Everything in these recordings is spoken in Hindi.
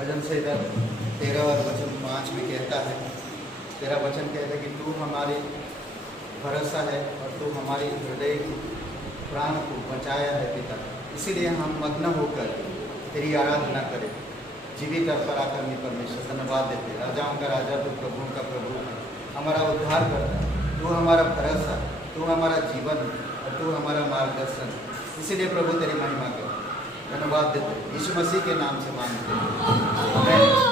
भजन से इधर 13 और वचन 5 में कहता है, तेरा वचन कहता है कि तू हमारी भरोसा है और तू हमारी हृदय की प्राण को बचाया है पिता। इसीलिए हम मग्न होकर तेरी आराधना करें, जीवित और पराक्रमी परमेश्वर धन्यवाद देते। राजाओं का राजा तू, प्रभुओं का प्रभु है, हमारा उद्धार करता है, तू हमारा भरोसा, तू हमारा जीवन और तू हमारा मार्गदर्शन। इसीलिए प्रभु तेरी महिमा कर, धन्यवाद देते, यीशु मसीह के नाम से मांगते हैं, आमीन।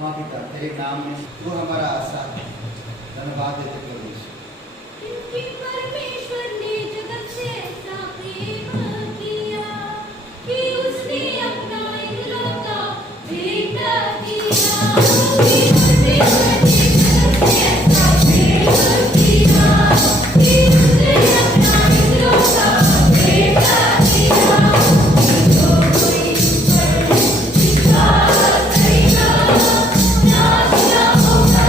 हाँ पिता, तेरे नाम में तू हमारा आशा है। धन्यवाद देते प्रभु यीशु। क्योंकि परमेश्वर ने जगत से ऐसा प्रेम किया कि उसने अपना इकलौता बेटा दिया। कि परमेश्वर ने जगत से ऐसा प्रेम किया कि उसने अपना इकलौता बेटा दिया। जो कोई इस पर विश्वास करेगा नाश न होगा,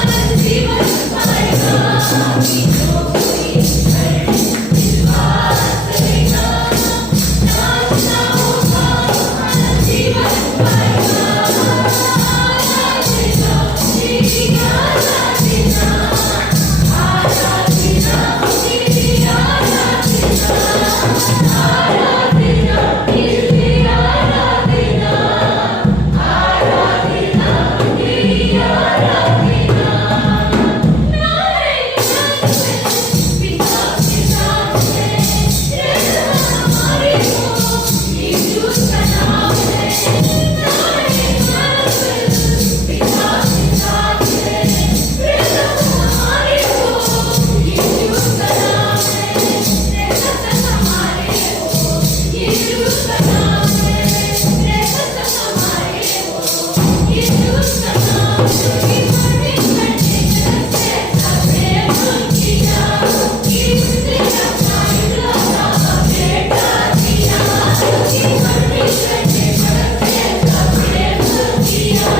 अनंत जीवन पाएगा। जो कोई इस पर विश्वास करेगा नाश न होगा, अनंत जीवन पाएगा। आराधना तेरी, आराधना, आराधना तेरी, आराधना, आराधना तेरी, आराधना, आराधना तेरी, आराधना। पिता के साथ है, रहना हमारे हो, यीशु का नाम है। पिता के साथ है, रहना हमारे हो, यीशु का नाम है। रहना हमारे हो, यीशु का नाम है। रहना हमारे हो, यीशु का नाम है। कि परमेश्वर ने जगत से ऐसा प्रेम किया कि उसने अपना इकलौता बेटा दिया। कि परमेश्वर ने जगत से ऐसा प्रेम किया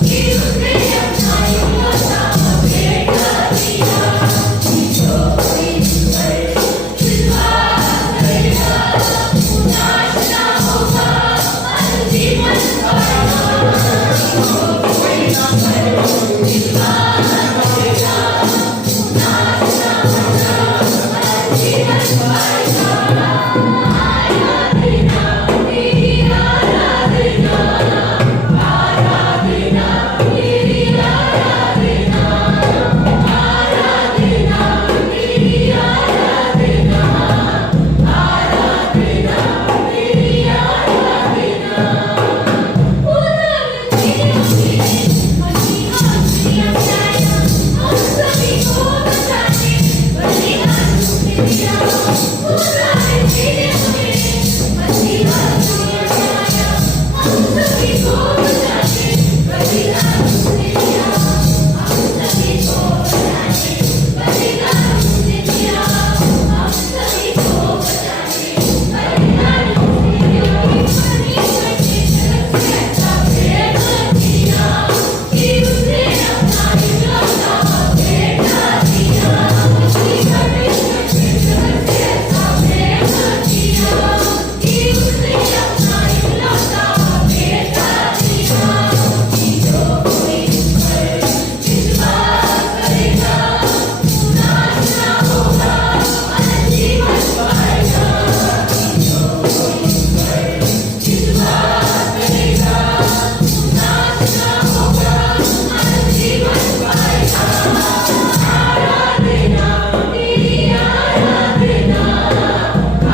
कि उसने अपना इकलौता बेटा दिया। जो कोई इस पर विश्वास करेगा नाश न होगा, अनंत जीवन पाएगा। जो कोई इस पर विश्वास करेगा नाश न होगा, अनंत जीवन पाएगा। आराधना तेरी, आराधना, आराधना तेरी, आराधना, आराधना तेरी, आराधना, आराधना तेरी, आराधना। उदाहरण जियोगे मसीहा दुनिया में आया, हम सभी को बचाने बलिदान उसने दिया। उदाहरण जियोगे मसीहा दुनिया में आया, हम सभी को बचाने बलिदान उसने दिया। हम सभी को बचाने बलिदान उसने दिया। हम सभी को बचाने बलिदान उसने दिया। परमेश्वर ने जगत से ऐसा प्रेम किया कि उसने अपना इकलौता बेटा दिया। कि परमेश्वर ने जगत से ऐसा प्रेम किया कि उसने अपना इकलौता बेटा दिया। कि जो कोई इस पर विश्वास करेगा नाश न होगा, अनंत जीवन पाएगा। कि जो कोई इस पर विश्वास करेगा नाश न होगा, अनंत जीवन पाएगा। आराधना तेरी, आराधना,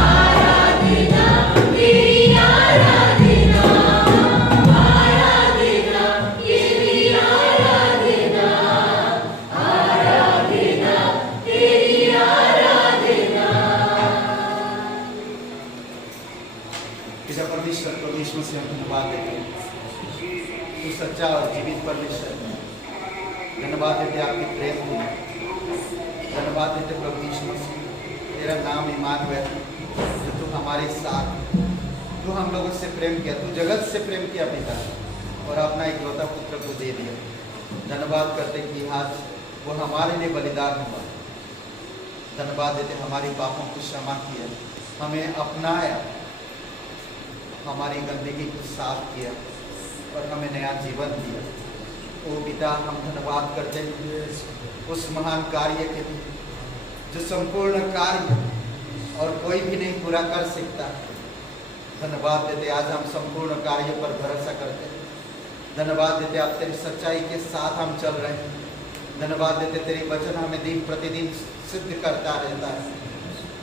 आराधना तेरी, आराधना, आराधना तेरी, आराधना, आराधना तेरी, आराधना। पिता परमेश्वर, परमेश्वर से हम धन्यवाद देते हैं। तू सच्चा और जीवित परमेश्वर है। धन्यवाद देते आपके प्रेम को। धन्यवाद देते प्रभु यीशु मसीह, तेरा नाम इम्मानुएल, जो तू हमारे साथ, तू हम लोगों से प्रेम किया, तू जगत से प्रेम किया पिता, और अपना इकलौता पुत्र को दे दिया। धन्यवाद करते कि आज वो हमारे लिए बलिदान हुआ। धन्यवाद देते हमारे पापों को क्षमा किया, हमें अपनाया, हमारी गंदगी को साफ किया और हमें नया जीवन दिया। ओ पिता, हम धन्यवाद करते हैं उस महान कार्य के लिए जो संपूर्ण कार्य और कोई भी नहीं पूरा कर सकता। धन्यवाद देते आज हम संपूर्ण कार्य पर भरोसा करते हैं। धन्यवाद देते आप तेरी सच्चाई के साथ हम चल रहे हैं। धन्यवाद देते तेरी वचन हमें दिन प्रतिदिन सिद्ध करता रहता है।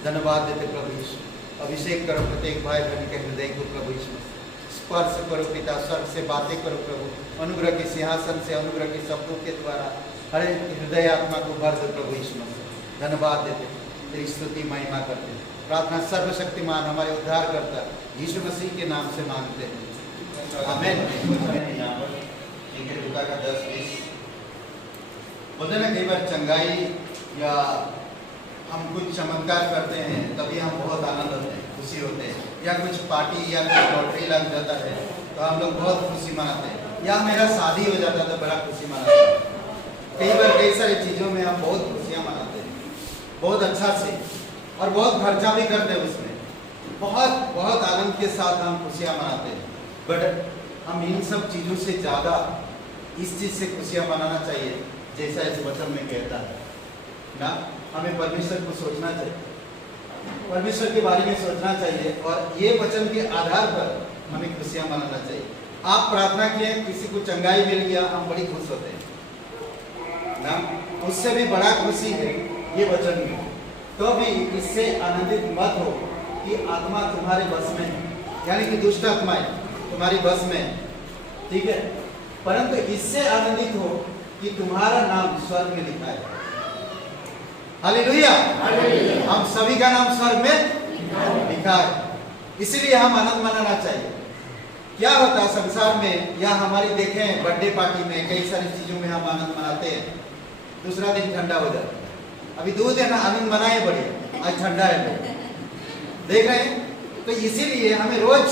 धन्यवाद देते प्रभु यीशु, अभिषेक करो प्रत्येक भाई बहन के हृदय को प्रभु यीशु, स्पर्श करो पिता, स्वर्ग से बातें करो प्रभु, अनुग्रह के सिंहासन से, अनुग्रह के शब्दों के द्वारा हर एक हृदय आत्मा को भर दो प्रभु यीशु मसीह। धन्यवाद देते, तेरी स्तुति महिमा करते, प्रार्थना सर्वशक्तिमान हमारे उद्धार करता यीशु मसीह के नाम से मांगते हैं, आमीन। यहाँ पर लूका का 10:20 बोलते ना, कई बार चंगाई या हम कुछ चमत्कार करते हैं तभी हम बहुत आनंद होते हैं, खुशी होते हैं, या कुछ पार्टी या कुछ लॉटरी लग जाता है तो हम लोग बहुत खुशी मनाते हैं, या मेरा शादी हो जाता है तो बड़ा खुशी मनाते हैं। कई बार कई सारी चीज़ों में हम बहुत खुशियाँ मनाते हैं, बहुत अच्छा से, और बहुत खर्चा भी करते हैं उसमें, बहुत बहुत आनंद के साथ हम खुशियाँ मनाते हैं। बट हम इन सब चीज़ों से ज़्यादा इस चीज़ से खुशियाँ मनाना चाहिए जैसा इस वचन में कहता है ना, हमें परमेश्वर को सोचना चाहिए, परमेश्वर के बारे में सोचना चाहिए, और ये वचन के आधार पर हमें खुशियाँ मनाना चाहिए। आप प्रार्थना किए, किसी को चंगाई मिल गया, हम बड़ी खुश होते हैं ना, उससे भी बड़ा खुशी है ये वचन में, तो भी इससे आनंदित मत हो कि आत्मा तुम्हारे बस में है, यानी कि दुष्ट आत्माएं तुम्हारी बस में है, ठीक है, परंतु इससे आनंदित हो कि तुम्हारा नाम स्वर्ग में लिखा है। हालेलुया, हम सभी का नाम स्वर्ग में लिखा है, इसीलिए हम आनंद मनाना चाहिए। क्या होता है संसार में, या हमारी देखें बर्थडे पार्टी में, कई सारी चीजों में हम आनंद मनाते हैं, दूसरा दिन ठंडा हो जाता है। अभी 2 दिन आनंद मनाए बढ़िया, आज ठंडा है, देख रहे हैं। तो इसीलिए हमें रोज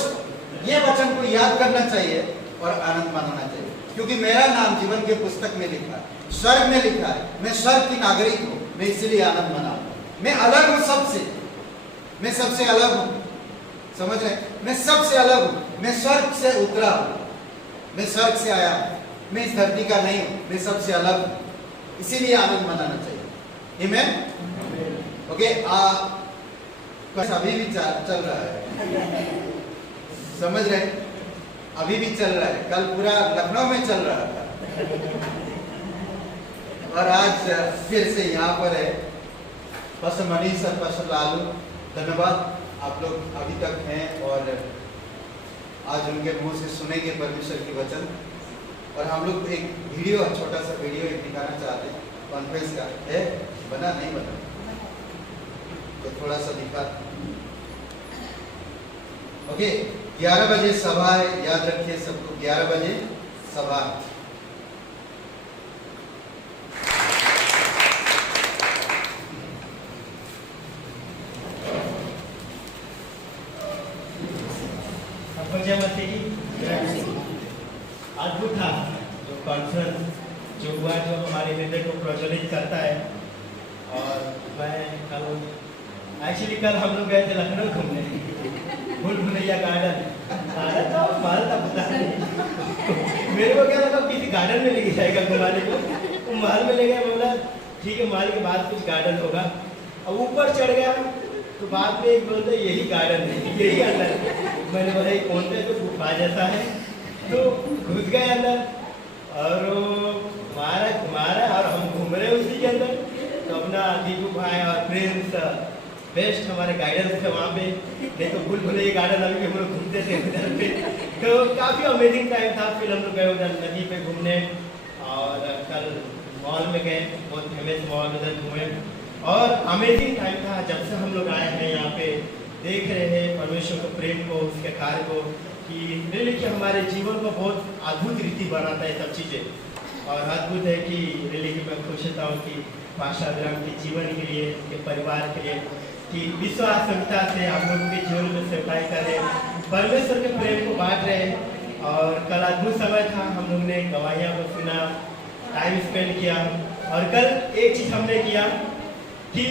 ये वचन को याद करना चाहिए और आनंद मनाना चाहिए, क्योंकि मेरा नाम जीवन के पुस्तक में लिखा है, स्वर्ग में लिखा है, मैं स्वर्ग की नागरिक हूँ, मैं इसीलिए आनंद मनाऊं। मैं अलग हूँ सबसे, मैं सबसे अलग हूँ, समझ रहे, मैं सबसे अलग हूँ, मैं स्वर्ग से उतरा हूँ, मैं स्वर्ग से आया हूँ, मैं इस धरती का नहीं हूँ, मैं सबसे अलग हूँ, इसीलिए आनंद मनाना चाहिए। आमीन। ओके, अभी भी चल रहा है, समझ रहे, अभी भी चल रहा है, कल पूरा लखनऊ में चल रहा था और आज फिर से यहाँ पर है। बस मनीष और बस लालू, धन्यवाद, आप लोग अभी तक हैं और आज उनके मुंह से सुनेंगे परमेश्वर की वचन। और हम लोग एक वीडियो, छोटा सा वीडियो एक दिखाना चाहते हैं, कॉन्फ्रेंस का है, बना नहीं बना तो थोड़ा सा दिखा। ओके, 11 बजे सभा है, याद रखिए सबको, 11 बजे सभा। अद्भुत था जो कॉन्फ्रेंस जो हुआ, जो हमारे हृदय को प्रज्वलित करता है। और मैं कल हम लोग गए थे लखनऊ घूमने, भूल भुलैया गार्डन, तो महल था पता नहीं, मेरे को क्या लगा किसी गार्डन में लेके जाएगा घुमाने को, तो महल में ले गया। बोला ठीक है, महल के बाद कुछ गार्डन होगा। अब ऊपर चढ़ गया तो बाद में एक बोलते यही गार्डन है, यही अंदर। मैंने बोला ये कौन सा, तो गुफा जैसा है, तो घुस गए अंदर और मारा और हम घूम रहे उसी के अंदर। तो अपना दीपू भाई और प्रिंस बेस्ट हमारे गाइडेंस थे वहाँ पे, नहीं तो भूल भुलैया गार्डन अभी भी हम लोग घूमते थे उधर पे। तो काफ़ी अमेजिंग टाइम था। फिर हम लोग गए उधर नदी पे घूमने, और कल मॉल में गए, बहुत फेमस मॉल में उधर घूमे, और अमेजिंग टाइम था। जब से हम लोग आए हैं यहाँ पे, देख रहे हैं परमेश्वर के प्रेम को, उसके कार्य को, कि रियली कि हमारे जीवन को बहुत अद्भुत रीति बनाता है सब चीज़ें। और अद्भुत है कि रियली कि मैं खुश होता हूँ कि पास्टर अब्राहम के जीवन के लिए, उनके परिवार के लिए, कि विश्वास संहिता से हम लोग के जीवन में सेवाएं कर रहे हैं, परमेश्वर के प्रेम को बांट रहे हैं। और कल अद्भुत समय था, हम लोग ने गवाहियाँ को सुना, टाइम स्पेंड किया। और कल एक चीज़ हमने किया कि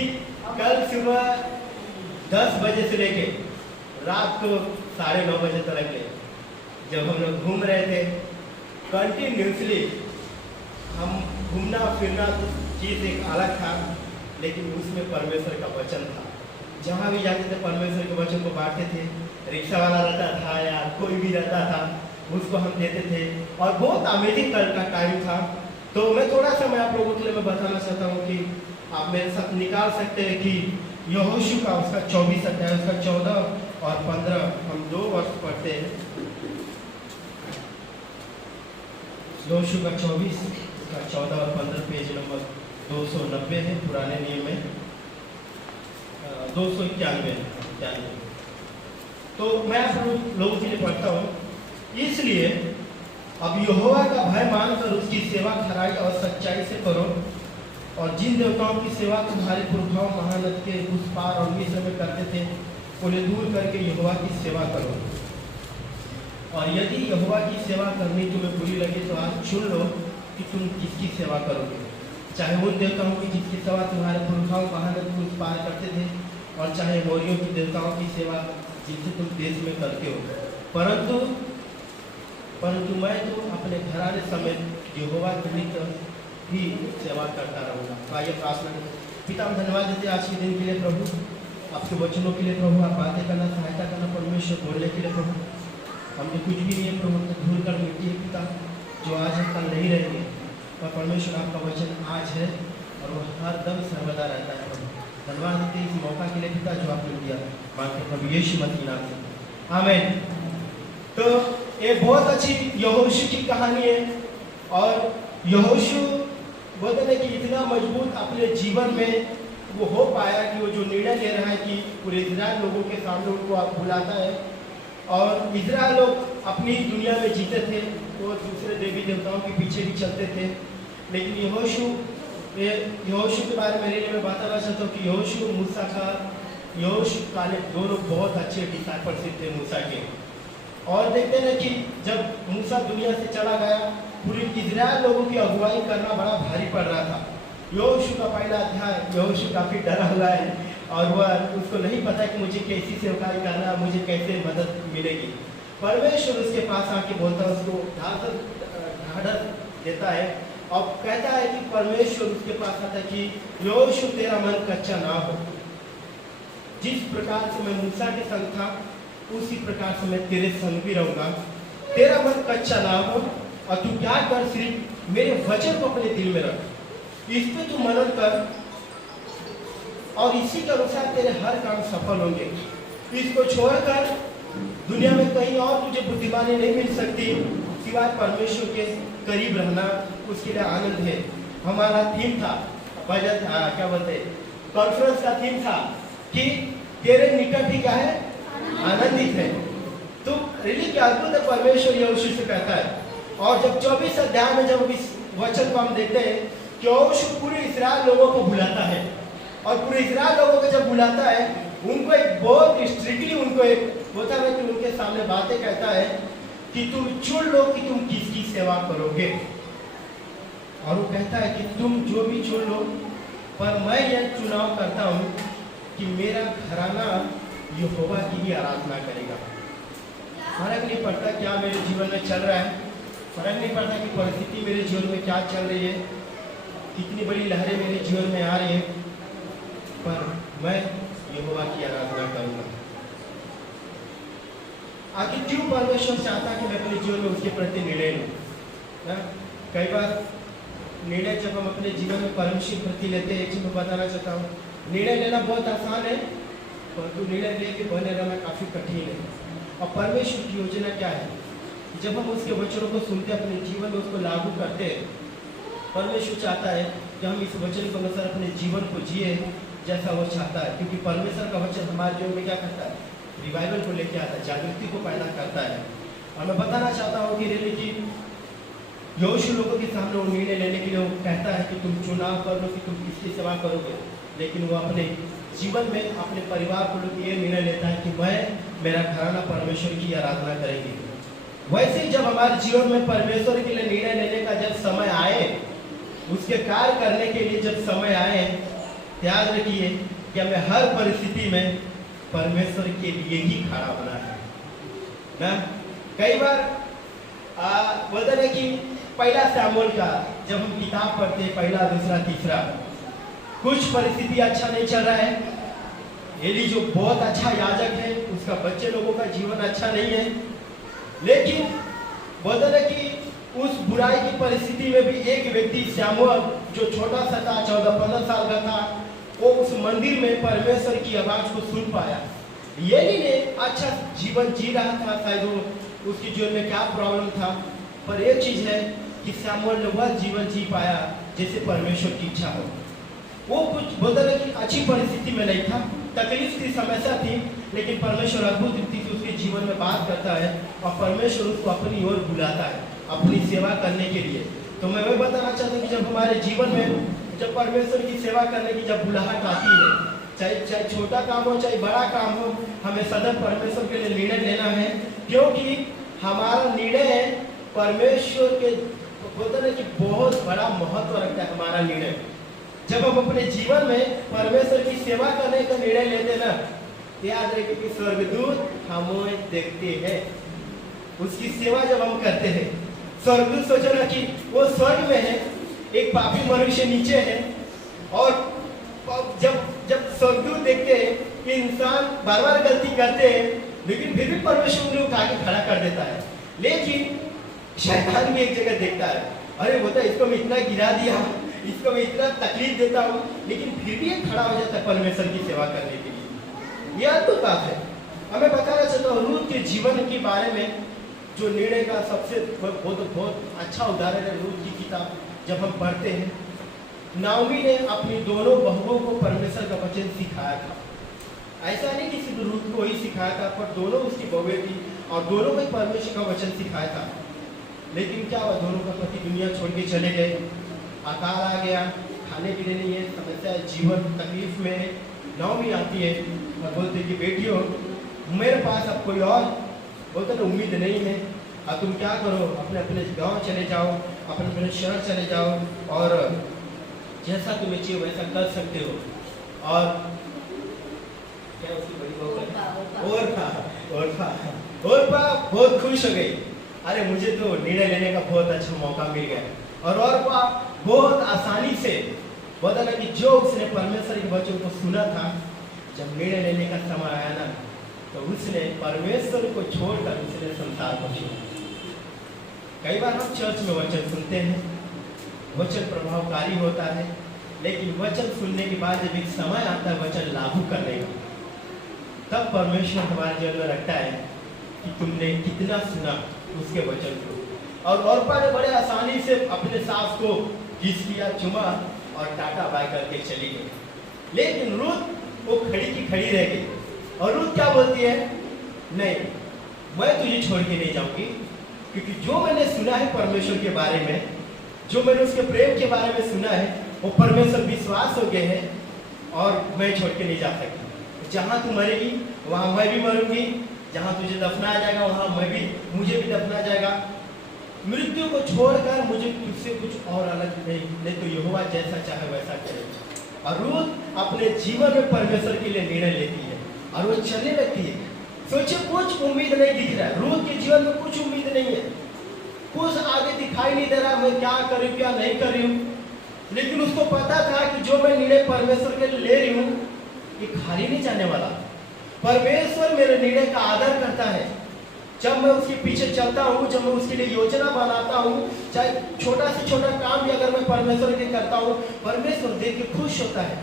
कल सुबह 10 बजे से लेके रात को 9:30 बजे तक ले, जब हम लोग घूम रहे थे, कंटिन्यूसली हम घूमना फिरना तो चीज़ एक अलग था, लेकिन उसमें परमेश्वर का वचन था। जहाँ भी जाते थे परमेश्वर के वचन को बांटते थे। रिक्शा वाला रहता था या कोई भी रहता था, उसको हम देते थे, और बहुत अमेजिंग कल का टाइम था। तो मैं थोड़ा सा मैं आप लोगों के लिए मैं बताना चाहता हूँ कि आप मेरे साथ निकाल सकते हैं कि यहोशू का उसका 24 अध्याय, उसका 14 और 15 हम 2 वर्ष पढ़ते हैं। यहोशू का 24 का 14 और 15 पेज नंबर 290 है, पुराने नियम में 291। तो मैं आप लोगों के लिए पढ़ता हूँ। इसलिए अब यहोवा का भय मानकर उसकी सेवा खराई और सच्चाई से करो, और जिन देवताओं की सेवा तुम्हारे पुरखाओं महानद के उस पार और मिस्र में करते थे, उन्हें दूर करके यहोवा की सेवा करो। और यदि यहोवा की सेवा करनी तुम्हें बुरी लगे तो आज चुन लो कि तुम किसकी सेवा करोगे, चाहे उन देवताओं की जिसकी सेवा तुम्हारे पुरखाओं महानद के उस पार करते थे, और चाहे मोरियों की देवताओं की सेवा जिसे तुम देश में करते हो। परंतु मैं तो अपने घराने समेत यहोवा के निमित्त ही सेवा करता रहूँगा। आइए प्रार्थना करें। पिता, हम धन्यवाद देते आज के दिन के लिए प्रभु, आपके वचनों के लिए प्रभु, आप बातें करना, सहायता करना परमेश्वर, बोलने के लिए प्रभु। हमने कुछ भी नहीं है प्रभु, तो धूल कर मिट्टी है पिता, जो आज है कल नहीं रहेंगे, पर परमेश्वर आपका वचन आज है और वो हर दम सर्वदा रहता है प्रभु। धन्यवाद देते इस मौका के लिए पिता जो आपने दिया, मांगते प्रभु यीशु मसीह नाम से, आमीन। तो ये बहुत अच्छी यहोशू की कहानी है, और यहोशू बोलते हैं कि इतना मजबूत अपने जीवन में वो हो पाया कि वो जो निर्णय ले रहा है कि पूरे इजराइल लोगों के सामने उनको आप बुलाता है, और इजराइल लोग अपनी दुनिया में जीते थे, वो दूसरे देवी देवताओं के पीछे भी चलते थे। लेकिन यहोशू के बारे में मैं बताना चाहता हूँ कि यहोशू कालेब दोनों बहुत अच्छे डिसाइपल थे मूसा के। और देखते हैं कि जब मूसा दुनिया से चला गया, पूरे इजराइल लोगों की अगुवाई करना बड़ा भारी पड़ रहा था। यहोशू का पहला अध्याय, यहोशू काफ़ी डरा हुआ है और वह उसको नहीं पता कि मुझे कैसी सेवकाई करना, मुझे कैसे मदद मिलेगी। परमेश्वर उसके पास आके बोलता है, उसको ढाढ़स देता है और कहता है कि परमेश्वर उसके पास आता है कि यहोशू तेरा मन कच्चा ना हो, जिस प्रकार से मैं मूसा के संग था उसी प्रकार से मैं तेरे संग भी रहूंगा। तेरा मन कच्चा ना हो, और तू क्या कर, सिर्फ मेरे वचन को अपने दिल में रख, इस पे तू मनन कर, और इसी के अनुसार तेरे हर काम सफल होंगे। इसको छोड़कर दुनिया में कहीं और तुझे बुद्धिमानी नहीं मिल सकती सिवाय परमेश्वर के करीब रहना, उसके लिए आनंद है। हमारा थीम था बजट, क्या बोलते कॉन्फ्रेंस का थीम था कि तेरे निकट ही क्या है, आनंदित है। तो रियली क्या अद्भुत है, परमेश्वर यहोशू से कहता है। और जब 24 अध्याय में जब इस वचन को हम देखते हैं कि यहोशू पूरे इस्राएल लोगों को बुलाता है, और पूरे इस्राएल लोगों को जब बुलाता है, उनको एक बहुत स्ट्रिक्टली उनको एक होता है कि उनके सामने बातें कहता है कि तुम चुन लो कि तुम किसकी सेवा करोगे। और वो कहता है कि तुम जो भी चुन लो, पर मैं यह चुनाव करता हूँ कि मेरा घराना यहोवा की ही आराधना करेगा। फर्क नहीं पड़ता क्या मेरे जीवन में चल रहा है, फर्क नहीं पड़ता कि परिस्थिति मेरे जीवन में क्या चल रही है, कितनी बड़ी लहरें मेरे जीवन में आ रही है, पर मैं यहोवा की आराधना करूंगा। आखिर क्यों परमेश्वर चाहता कि मैं अपने जीवन में उसके प्रति निर्णय लूँ? कई बार निर्णय जब हम अपने जीवन में परमेश्वर प्रति लेते हैं, एक चीज मैं बताना चाहता हूँ, निर्णय लेना बहुत आसान है, परंतु निर्णय लेके बने रहना काफी कठिन है। और परमेश्वर की योजना क्या है? जब हम उसके वचनों को सुनते हैं, अपने जीवन में उसको लागू करते हैं, परमेश्वर चाहता है कि हम इस वचन के अनुसार अपने जीवन को जिए जैसा वो चाहता है, क्योंकि परमेश्वर का वचन हमारे जीवन में क्या करता है, रिवाइवल को लेके आता है, जागृति को पैदा करता है। और मैं बताना चाहता हूँ कि रियली कि यहोशू लोगों के सामने वो निर्णय लेने के लिए वो कहता है कि तुम चुनाव कर लो कि तुम किसकी सेवा करोगे, लेकिन वो अपने जीवन में अपने परिवार को लेकर ये निर्णय लेता है कि मैं, मेरा घराना परमेश्वर की आराधना करेंगे। वैसे ही जब हमारे जीवन में परमेश्वर के लिए निर्णय लेने का जब समय आए, उसके कार्य करने के लिए जब समय आए, याद रखिए कि हमें हर परिस्थिति में परमेश्वर के लिए ही खड़ा होना है ना। कई बार बोलते हैं कि पहला शमूएल का जब हम किताब पढ़ते हैं, पहला दूसरा तीसरा, कुछ परिस्थिति अच्छा नहीं चल रहा है। एली जो बहुत अच्छा याजक है, उसका बच्चे लोगों का जीवन अच्छा नहीं है, लेकिन बोलते हैं कि उस बुराई की परिस्थिति में भी एक व्यक्ति शमूएल जो छोटा सा था, 14-15 साल का था, वो उस मंदिर में परमेश्वर की आवाज को सुन पाया। एली ने अच्छा जीवन जी रहा था, शायद वो उसके जीवन में क्या प्रॉब्लम था, पर एक चीज है कि सामुएल ने वह जीवन जी पाया जैसे परमेश्वर की इच्छा हो। वो कुछ बोलता है कि अच्छी परिस्थिति में नहीं था, तकलीफ की समस्या थी, लेकिन परमेश्वर अद्भुत रीति से उसके जीवन में बात करता है और परमेश्वर उसको अपनी ओर बुलाता है अपनी सेवा करने के लिए। तो मैं वही बताना चाहता हूँ कि जब हमारे जीवन में जब परमेश्वर की सेवा करने की जब बुलाहट आती है, चाहे छोटा काम हो चाहे बड़ा काम हो, हमें सदैव परमेश्वर के लिए निर्णय लेना है, क्योंकि हमारा निर्णय परमेश्वर के बोलते हैं कि बहुत बड़ा महत्व रखता है हमारा निर्णय। जब हम अपने जीवन में परमेश्वर की सेवा करने का निर्णय लेते हैं ना, याद रखिए कि स्वर्गदूत हमें देखते हैं। उसकी सेवा जब हम करते हैं, स्वर्गदूत सोचो ना कि वो स्वर्ग में है, एक पापी मनुष्य नीचे है, और जब स्वर्गदूत देखते हैं कि इंसान बार बार गलती करते हैं, लेकिन फिर भी परमेश्वर उन्हें उठा के खड़ा कर देता है। लेकिन शैतान भी एक जगह देखता है, अरे बोलता है इसको मैं इतना गिरा दिया, इसको मैं इतना तकलीफ देता हूँ, लेकिन फिर भी ये खड़ा हो जाता है परमेश्वर की सेवा करने के लिए। यह अद्भुत बात है। हमें बताना चाहता हूँ रूथ के जीवन के बारे में, जो निर्णय का सबसे बहुत अच्छा उदाहरण है रूथ की किताब। जब हम पढ़ते हैं, नाओमी ने अपनी दोनों बहुओं को परमेश्वर का वचन सिखाया था। ऐसा नहीं कि सिर्फ रूथ को ही सिखाया था, पर दोनों उसकी बहुएं थी और दोनों को परमेश्वर का वचन सिखाया था। लेकिन क्या हुआ, दोनों का पति दुनिया छोड़ के चले गए, अकाल आ गया, खाने पीने नहीं है, समस्या है, जीवन तकलीफ में। नाओमी आती है और बोलते कि बेटियों, मेरे पास अब कोई और बोलते ना उम्मीद नहीं है, अब तुम क्या करो, अपने अपने गांव चले जाओ, अपने अपने शहर चले जाओ और जैसा तुम्हें चाहिए वैसा कर सकते हो। और क्या उसकी बड़ी बहू ओरपा बहुत खुश हो गई, अरे मुझे तो निर्णय लेने का बहुत अच्छा मौका मिल गया। और ओरपा बहुत आसानी से बोला ना कि जो उसने परमेश्वर के वचन को सुना था, जब निर्णय लेने का समय आया ना, तो उसने परमेश्वर को छोड़कर उसने संसार को छोड़ा। कई बार हम चर्च में वचन सुनते हैं, वचन प्रभावकारी होता है, लेकिन वचन सुनने के बाद जब एक समय आता है वचन लागू करने का, तब परमेश्वर हमारे जीवन में रखता है कि तुमने कितना सुना उसके वचन को। और ओरपा ने बड़े आसानी से अपने सास को किस किया, चुमा और टाटा बाय करके चली गई। लेकिन रूथ वो खड़ी की खड़ी रह गई। और रूथ क्या बोलती है, नहीं, मैं तुझे छोड़ के नहीं जाऊंगी, क्योंकि जो मैंने सुना है परमेश्वर के बारे में, जो मैंने उसके प्रेम के बारे में सुना है, वो परमेश्वर विश्वास हो गए हैं और मैं छोड़ के नहीं जा सकती। जहाँ तू मरेगी वहाँ मैं भी मरूंगी, जहाँ तुझे दफनाया जाएगा वहाँ मुझे भी दफनाया जाएगा। मृत्यु को छोड़कर मुझे तुझसे कुछ और अलग नहीं तो यहोवा जैसा चाहे वैसा करे। और रूथ अपने जीवन में परमेश्वर के लिए निर्णय लेती है और वो चलने लगती है। सोचिए, कुछ उम्मीद नहीं दिख रहा है, रूथ के जीवन में कुछ उम्मीद नहीं है, कुछ आगे दिखाई नहीं दे रहा मैं क्या करूँ क्या नहीं कर रही हूँ। लेकिन उसको पता था कि जो मैं निर्णय परमेश्वर के लिए ले रही हूँ ये खाली नहीं जाने वाला। परमेश्वर मेरे निर्णय का आदर करता है। जब मैं उसके पीछे चलता हूँ, जब मैं उसके लिए योजना बनाता हूँ, चाहे छोटा से छोटा काम भी अगर मैं परमेश्वर के करता हूँ, परमेश्वर देख के खुश होता है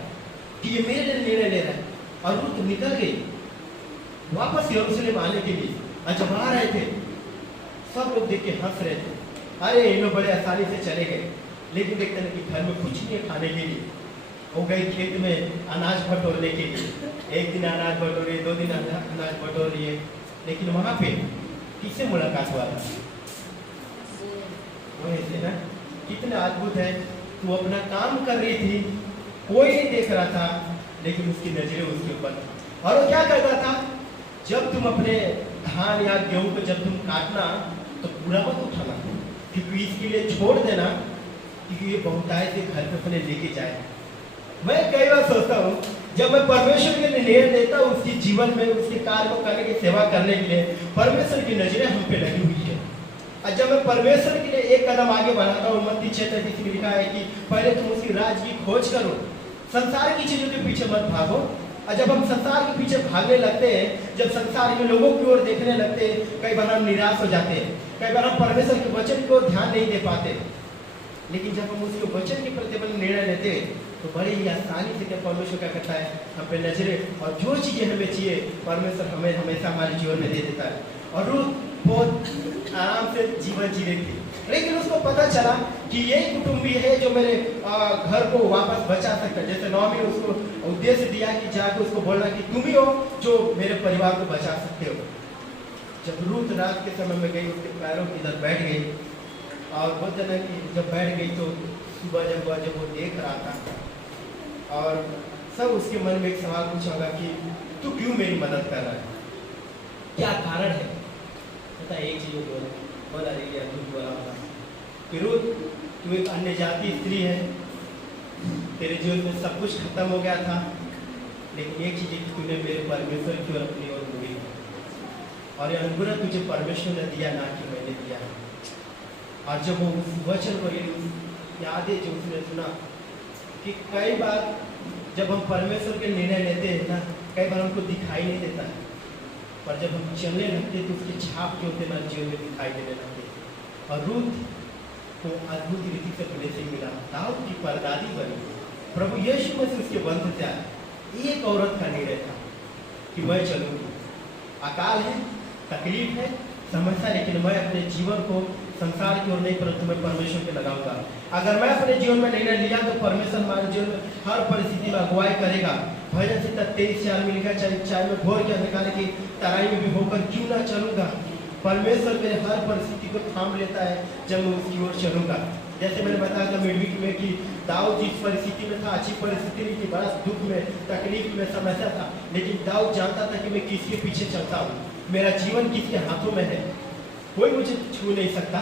कि ये मेरे लिए निर्णय ले रहा है। और रूथ निकल गई वापस यरूशलेम आने के लिए, और जब आ रहे थे सब लोग देख के हंस रहे थे, अरे ये लोग बड़े आसानी से चले गए। लेकिन देखते हैं कि घर में कुछ नहीं है खाने के लिए। वो गई खेत में अनाज बटोरने के लिए, एक दिन अनाज बटोरे, 2 दिन अनाज बटोर लिए। लेकिन वहाँ पे किससे मुलाकात हुआ था? वही से ना, कितना अद्भुत है। तू अपना काम कर रही थी, कोई नहीं देख रहा था, लेकिन उसकी नजरें उसके ऊपर थी। और वो क्या करता था, जब तुम अपने धान या गेहूं को जब तुम काटना तो पूरा मत उठाना, क्योंकि इसके लिए छोड़ देना, क्योंकि ये बहुतायत से घर पे अपने लेके जाए। मैं कई बार सोचता हूँ, जब मैं परमेश्वर के लिए निर्णय लेता हूँ उसके जीवन में उसके कार्य को करने की सेवा करने के लिए, परमेश्वर की नजरें हम पे लगी हुई है। और जब मैं परमेश्वर के लिए एक कदम आगे बढ़ाता हूँ, मत्ती 6:33 में लिखा है कि पहले तुम उसकी राज की खोज करो, संसार की चीजों के पीछे मत भागो। और जब हम संसार के पीछे भागने लगते हैं, जब संसार के लोगों की ओर देखने लगते हैं, कई बार हम निराश हो जाते हैं, कई बार हम परमेश्वर के वचन को ध्यान नहीं दे पाते। लेकिन जब हम उसके वचन के प्रति अपना निर्णय लेते हैं, तो बड़े ही आसानी से क्या परमेश्वर क्या करता है, हम पे नजरें और जो चीजें हमें चाहिए परमेश्वर हमें हमेशा हमारे जीवन में दे देता है। और रूथ बहुत आराम से जीवन जी रही थी, लेकिन उसको पता चला कि यही कुटुंबी है जो मेरे घर को वापस बचा सकता है। जैसे नॉमी ने उसको उद्देश्य दिया कि जाके उसको बोलना कि तुम ही हो जो मेरे परिवार को बचा सकते हो। जब रूत रात के समय में गई, उसके पैरों की इधर बैठ गई, और बोलते ना कि जब बैठ गई तो सुबह जब वो देख रहा था, और सब उसके मन में एक सवाल पूछा होगा कि तू क्यों मेरी मदद कर रहा है, क्या कारण है। पता एक चीज बोला रही है, रूत बोला होगा कि रूत तू एक अन्य जाति स्त्री है, तेरे जीवन में सब कुछ खत्म हो गया था, लेकिन एक चीज है कि तूने मेरे परमेश्वर की ओर अपनी ओर मुड़ी, और ये अनुग्रह तुझे परमेश्वर ने दिया, ना कि मैंने दिया। और जब वो उस वचन को यादें जो उसने सुना कि कई बार जब हम परमेश्वर के निर्णय लेते हैं ना, कई बार हमको दिखाई नहीं देता है, पर जब हम चलने लगते तो उसके छाप जो होते ना जीवन में दिखाई देने लगते। और रूत को अद्भुत रीति से ब्लेसिंग मिला, दाऊद की परदादी बनी, प्रभु यीशु मसीह उसके वंश से आए। एक औरत का निर्णय था कि मैं चलूंगी, अकाल है, तकलीफ है, समस्या, लेकिन मैं अपने जीवन को संसार की ओर नहीं परंतु मैं परमेश्वर के लगाऊंगा। अगर मैं अपने जीवन में निर्णय लिया तो परमेश्वर हमारे जीवन में हर परिस्थिति में अगुवाई करेगा। भजन संहिता 23:4 में लिखा, चाहे मैं घोर के अंधकार की तराई में भी होकर क्यों ना चलूंगा, परमेश्वर मेरे हर परिस्थिति को थाम लेता है जब मैं उसकी ओर चलूंगा। जैसे मैंने बताया था मिडवीक में कि दाऊद जिस परिस्थिति में था, अच्छी परिस्थिति नहीं थी, बड़ा दुख में, तकलीफ में, समस्या था, लेकिन दाऊद जानता था कि मैं किसके पीछे चलता हूँ, मेरा जीवन किसके हाथों में है, कोई मुझे छू नहीं सकता,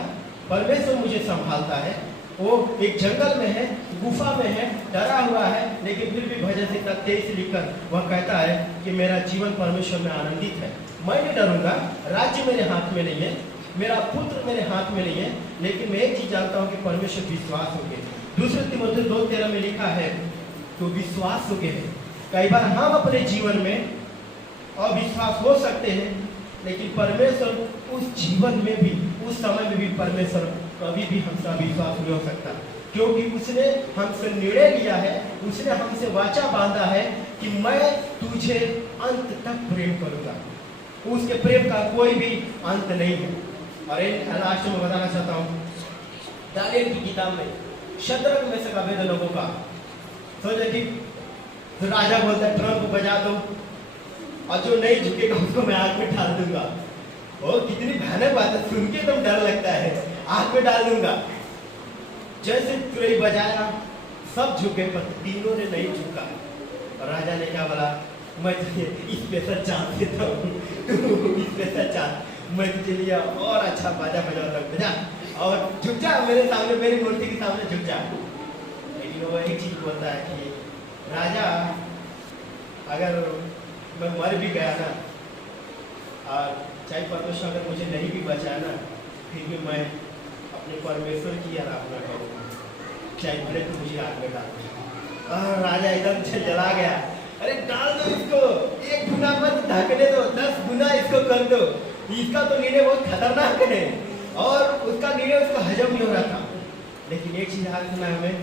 परमेश्वर मुझे संभालता है। वो एक जंगल में है, गुफा में है, डरा हुआ है, लेकिन फिर भी भजन संहिता 23 लिखकर वह कहता है कि मेरा जीवन परमेश्वर में आनंदित है, मैं नहीं डरूंगा, राज्य मेरे हाथ में नहीं है, मेरा पुत्र मेरे हाथ में नहीं है, लेकिन मैं एक चीज जानता हूँ कि परमेश्वर विश्वास हो गए। दूसरे तीमुथियुस 2:13 में लिखा है तो विश्वास हो गए। कई बार हम अपने जीवन में अविश्वास हो सकते हैं, लेकिन परमेश्वर उस जीवन में भी, उस समय में भी परमेश्वर कभी भी हमसे अविश्वास नहीं हो सकता, क्योंकि उसने हमसे निर्णय लिया है, उसने हमसे वाचा बांधा है कि मैं तुझे अंत तक प्रेम करूंगा। उसके प्रेम का कोई भी अंत नहीं है। और लास्ट में बताना चाहता हूँ, दानियेल की किताब में शद्रक में से अवैध लोगों का सोचा कि तो राजा बोलता है ट्रम्प बजा दो, और जो नहीं झुकेगा उसको मैं आग में डाल दूंगा। वो कितनी भयानक बात है, सुन के एकदम डर लगता है, आग में डाल दूंगा। जैसे तुरई बजाया सब झुके, पर तीनों ने नहीं झुका। और राजा ने क्या बोला, मैं तुझे स्पेशल चांस देता हूँ, स्पेशल चांस, मैं तुझे लिए और अच्छा बाजा बजाता हूँ, बजा और झुक जा मेरे सामने, मेरी मूर्ति के सामने झुक जा। लेकिन वो एक चीज बोलता है कि राजा, अगर मैं मर भी गया ना, और चाहे परमेश्वर अगर मुझे नहीं भी बचाया ना, फिर भी मैं अपने परमेश्वर की आराधना करूँगा, चाहे भले तो मुझे आग में डाल दो। राजा एकदम से जला गया, अरे डाल दो इसको, एक गुना मत ढकने दो, 10 गुना इसको कर दो, इसका तो निर्णय बहुत खतरनाक है। और उसका निर्णय उसको हजम नहीं हो रहा था। लेकिन एक चीज याद रखना हमें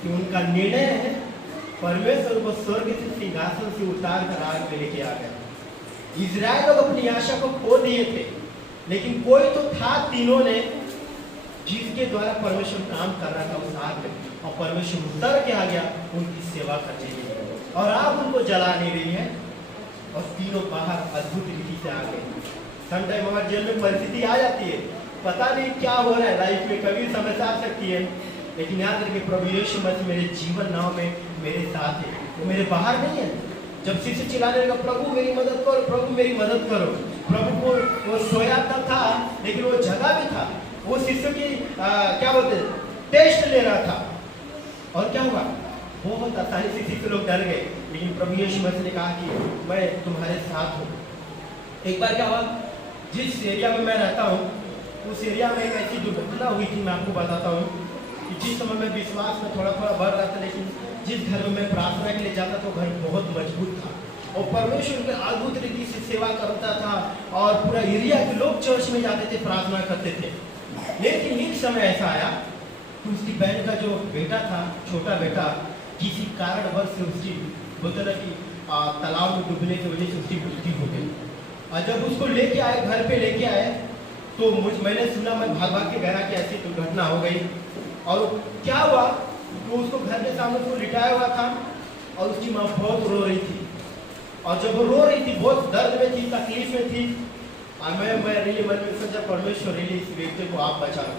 कि उनका निर्णय है, परमेश्वर को स्वर्ग से सिंहासन से उतार कर आग में लेके आ गया। इजराइल लोग अपनी आशा को खो दिए थे, लेकिन कोई तो था तीनों ने जिसके द्वारा परमेश्वर काम कर रहा था उस आग में, और परमेश्वर उतर के आ गया उनकी सेवा करने के लिए, और आग उनको जला नहीं रही है, और तीनों बाहर अद्भुत रीति से आ गए। समटाइम हमारे जेल में परिस्थिति आ जाती है, पता नहीं क्या हो रहा है लाइफ में, कभी समस्या आ सकती है, लेकिन याद रखिए प्रभु यीशु मसीह मेरे जीवन नाव में मेरे साथ है, वो मेरे बाहर नहीं है। जब शिष्य चिल्लाने लगा प्रभु मेरी मदद करो, प्रभु मेरी मदद करो, प्रभु को वो सोया था, लेकिन वो जगह भी था, वो शिष्य की क्या बोलते टेस्ट ले रहा था। और क्या हुआ, बहुत आसानी से शिष्य लोग डर गए, लेकिन प्रभु यीशु मसीह ने कहा कि मैं तुम्हारे साथ हूँ। एक बार क्या हुआ, जिस एरिया में मैं रहता हूँ उस एरिया में एक ऐसी दुर्घटना हुई थी, मैं आपको बताता हूँ कि जिस समय मैं विश्वास में थोड़ा थोड़ा बढ़ रहा था, लेकिन जिस घर में मैं प्रार्थना के लिए जाता था वो घर बहुत मजबूत था, और परमेश्वर के अद्भुत रीति से सेवा करता था, और पूरा एरिया के लोग चर्च में जाते थे, प्रार्थना करते थे। लेकिन एक समय ऐसा आया कि उसकी बहन का जो बेटा था, छोटा बेटा, किसी कारणवश से उसकी बोलते ना कि तालाब में डूबने की वजह से उसकी मृत्यु हो गई। और जब उसको लेके आए, घर पे लेके आए, तो मैंने सुना, मैं भाग भाग के गया कि ऐसी दुर्घटना हो गई। और क्या हुआ तो उसको घर के सामने वो लिटाया हुआ था और उसकी माँ बहुत रो रही थी। और जब वो रो रही थी, बहुत दर्द में थी, तकलीफ में थी। और मैं रियली मन में सोचा, परमेश्वर रियली इस व्यक्ति को आप बचा लो।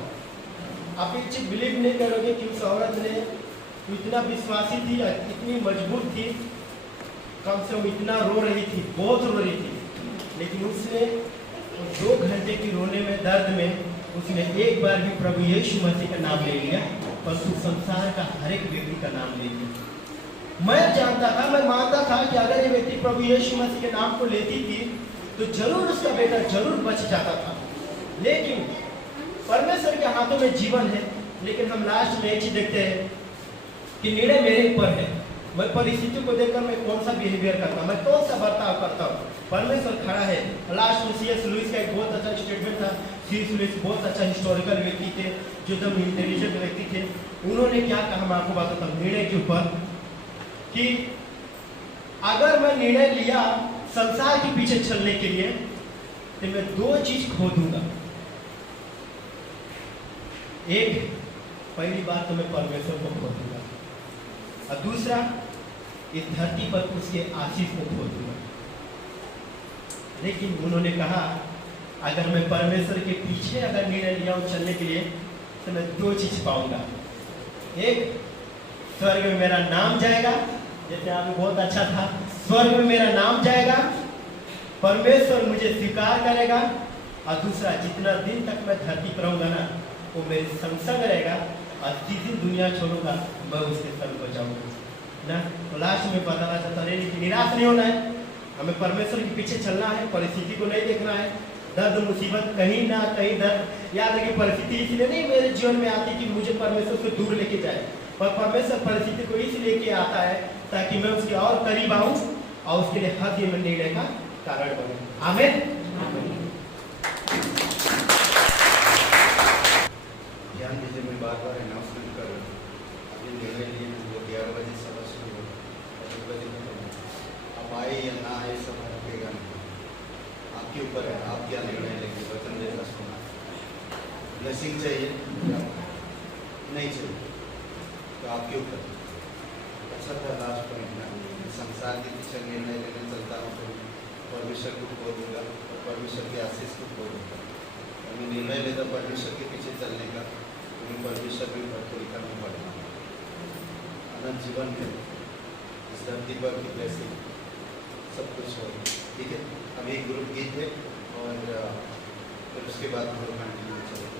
आप एक चीज बिलीव नहीं करोगे कि उस औरत ने इतना विश्वासी थी, इतनी मजबूत थी, कम से कम इतना रो रही थी, बहुत रो रही थी, लेकिन उसने 2 घंटे की रोने में, दर्द में, उसने एक बार भी प्रभु यीशु मसीह का नाम ले लिया, परंतु संसार का हर एक व्यक्ति का नाम ले लिया। मैं जानता था, मैं मानता था कि अगर ये व्यक्ति प्रभु यीशु मसीह के नाम को लेती थी तो जरूर उसका बेटा जरूर बच जाता था। लेकिन परमेश्वर के हाथों में जीवन है। लेकिन हम लास्ट में एक चीज देखते हैं कि निर्णय मेरे ऊपर है। मैं परिस्थितियों को देखकर मैं कौन सा बिहेवियर करता हूँ, मैं कौन सा बर्ताव करता हूँ। परमेश्वर खड़ा है। लास्ट में C.S. लुइस का एक बहुत अच्छा स्टेटमेंट था। C.S. लुइस बहुत अच्छा हिस्टोरिकल व्यक्ति थे, जो एकदम इंटेलिजेंट व्यक्ति थे। उन्होंने क्या कहा, मैं आपको बताता हूँ निर्णय के ऊपर, कि अगर मैं निर्णय लिया संसार के पीछे चलने के लिए तो मैं 2 चीज खो दूंगा। एक, पहली बात तो मैं परमेश्वर को खो दूंगा, और दूसरा, इस धरती पर उसके आशीष को खो दूंगा। लेकिन उन्होंने कहा, अगर मैं परमेश्वर के पीछे अगर निर्णय लिया हूं चलने के लिए तो मैं 2 चीज पाऊंगा। एक, स्वर्ग में मेरा नाम जाएगा, जैसे आपने बहुत अच्छा था, स्वर्ग में मेरा नाम जाएगा, परमेश्वर मुझे स्वीकार करेगा, और दूसरा, जितना दिन तक मैं धरती पर रहूंगा ना, वो मेरे संग रहेगा, और जिस दिन दुनिया छोड़ूंगा मैं उसके संग हो जाऊंगा ना। तो लास्ट में बताना चाहता है कि निराश नहीं होना है, हमें परमेश्वर के पीछे चलना है, परिस्थिति को नहीं देखना है। दर्द मुसीबत कहीं ना कहीं दर्द, याद रखिए परिस्थिति इसलिए नहीं मेरे जीवन में आती कि मुझे परमेश्वर से दूर लेके जाए, पर परमेश्वर परिस्थिति को इसलिए लेके आता है ताकि मैं उसके और करीब आऊं और उसके लिए हर दिन निर्णय का कारण बनूं। आमीन। ध्यान दीजिए, मैं बार बार अनाउंसमेंट कर रहा हूँ। अभी निर्णय लिए वो 11 बजे सभा शुरू हो, 10 बजे आप आए या ना आए सब रुकेगा नहीं, आपके ऊपर है, आप क्या निर्णय लेंगे। वचन जैसा सुना, ब्लेसिंग चाहिए नहीं चाहिए तो आपके ऊपर। अच्छा था लास्ट पॉइंट ना, संसार के पीछे निर्णय लेने चलता हूँ तो परमेश्वर को खो दूंगा और परमेश्वर के आशीष को खो दूंगा। मैं निर्णय लेता परमेश्वर के पीछे चलने का, तो परमेश्वर भी भरपूरिका में बढ़ना, अनंत जीवन में इस धरती पर की ब्लेसिंग सब कुछ हो। ठीक है, अभी एक ग्रुप गीत है और फिर उसके बाद हम लोग कंटिन्यू चलेंगे।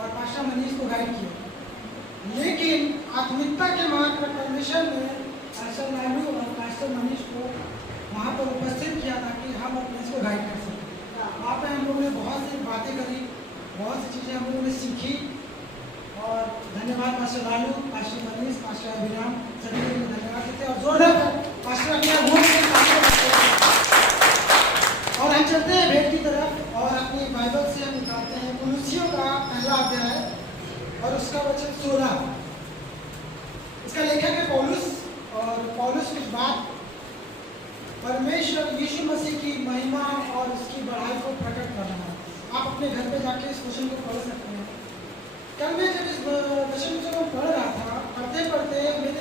और पास्टर मनीष को गाइड किया। लेकिन आत्मिकता के मार्ग पर परमेश्वर ने पास्टर लालू और पास्टर मनीष को वहाँ पर उपस्थित किया ताकि हम अपने इसको गाइड कर सकें। वहाँ पर हम लोगों ने बहुत सी बातें करी, बहुत सी चीज़ें हम लोगों ने सीखी। और धन्यवाद pastor Lalu, pastor Manish, pastor Abhiram, सभी लोगों को धन्यवाद देते हैं। और जोरदार पास्टर अभिराम और हम चलते हैं भेंट की तरफ और अपनी बाइबल से हम निकालते हैं कुलुस्सियों का पहला अध्याय और उसका वचन 16। इसका लेखक है पौलुस और पौलुस इस बात परमेश्वर यीशु मसीह की महिमा और उसकी बढ़ाई को प्रकट कर रहा है। आप अपने घर पे जाके इस क्वेश्चन को पढ़ सकते हैं। कल मैं जब इस वचन को जब पढ़ रहा था, पढ़ते पढ़ते मेरे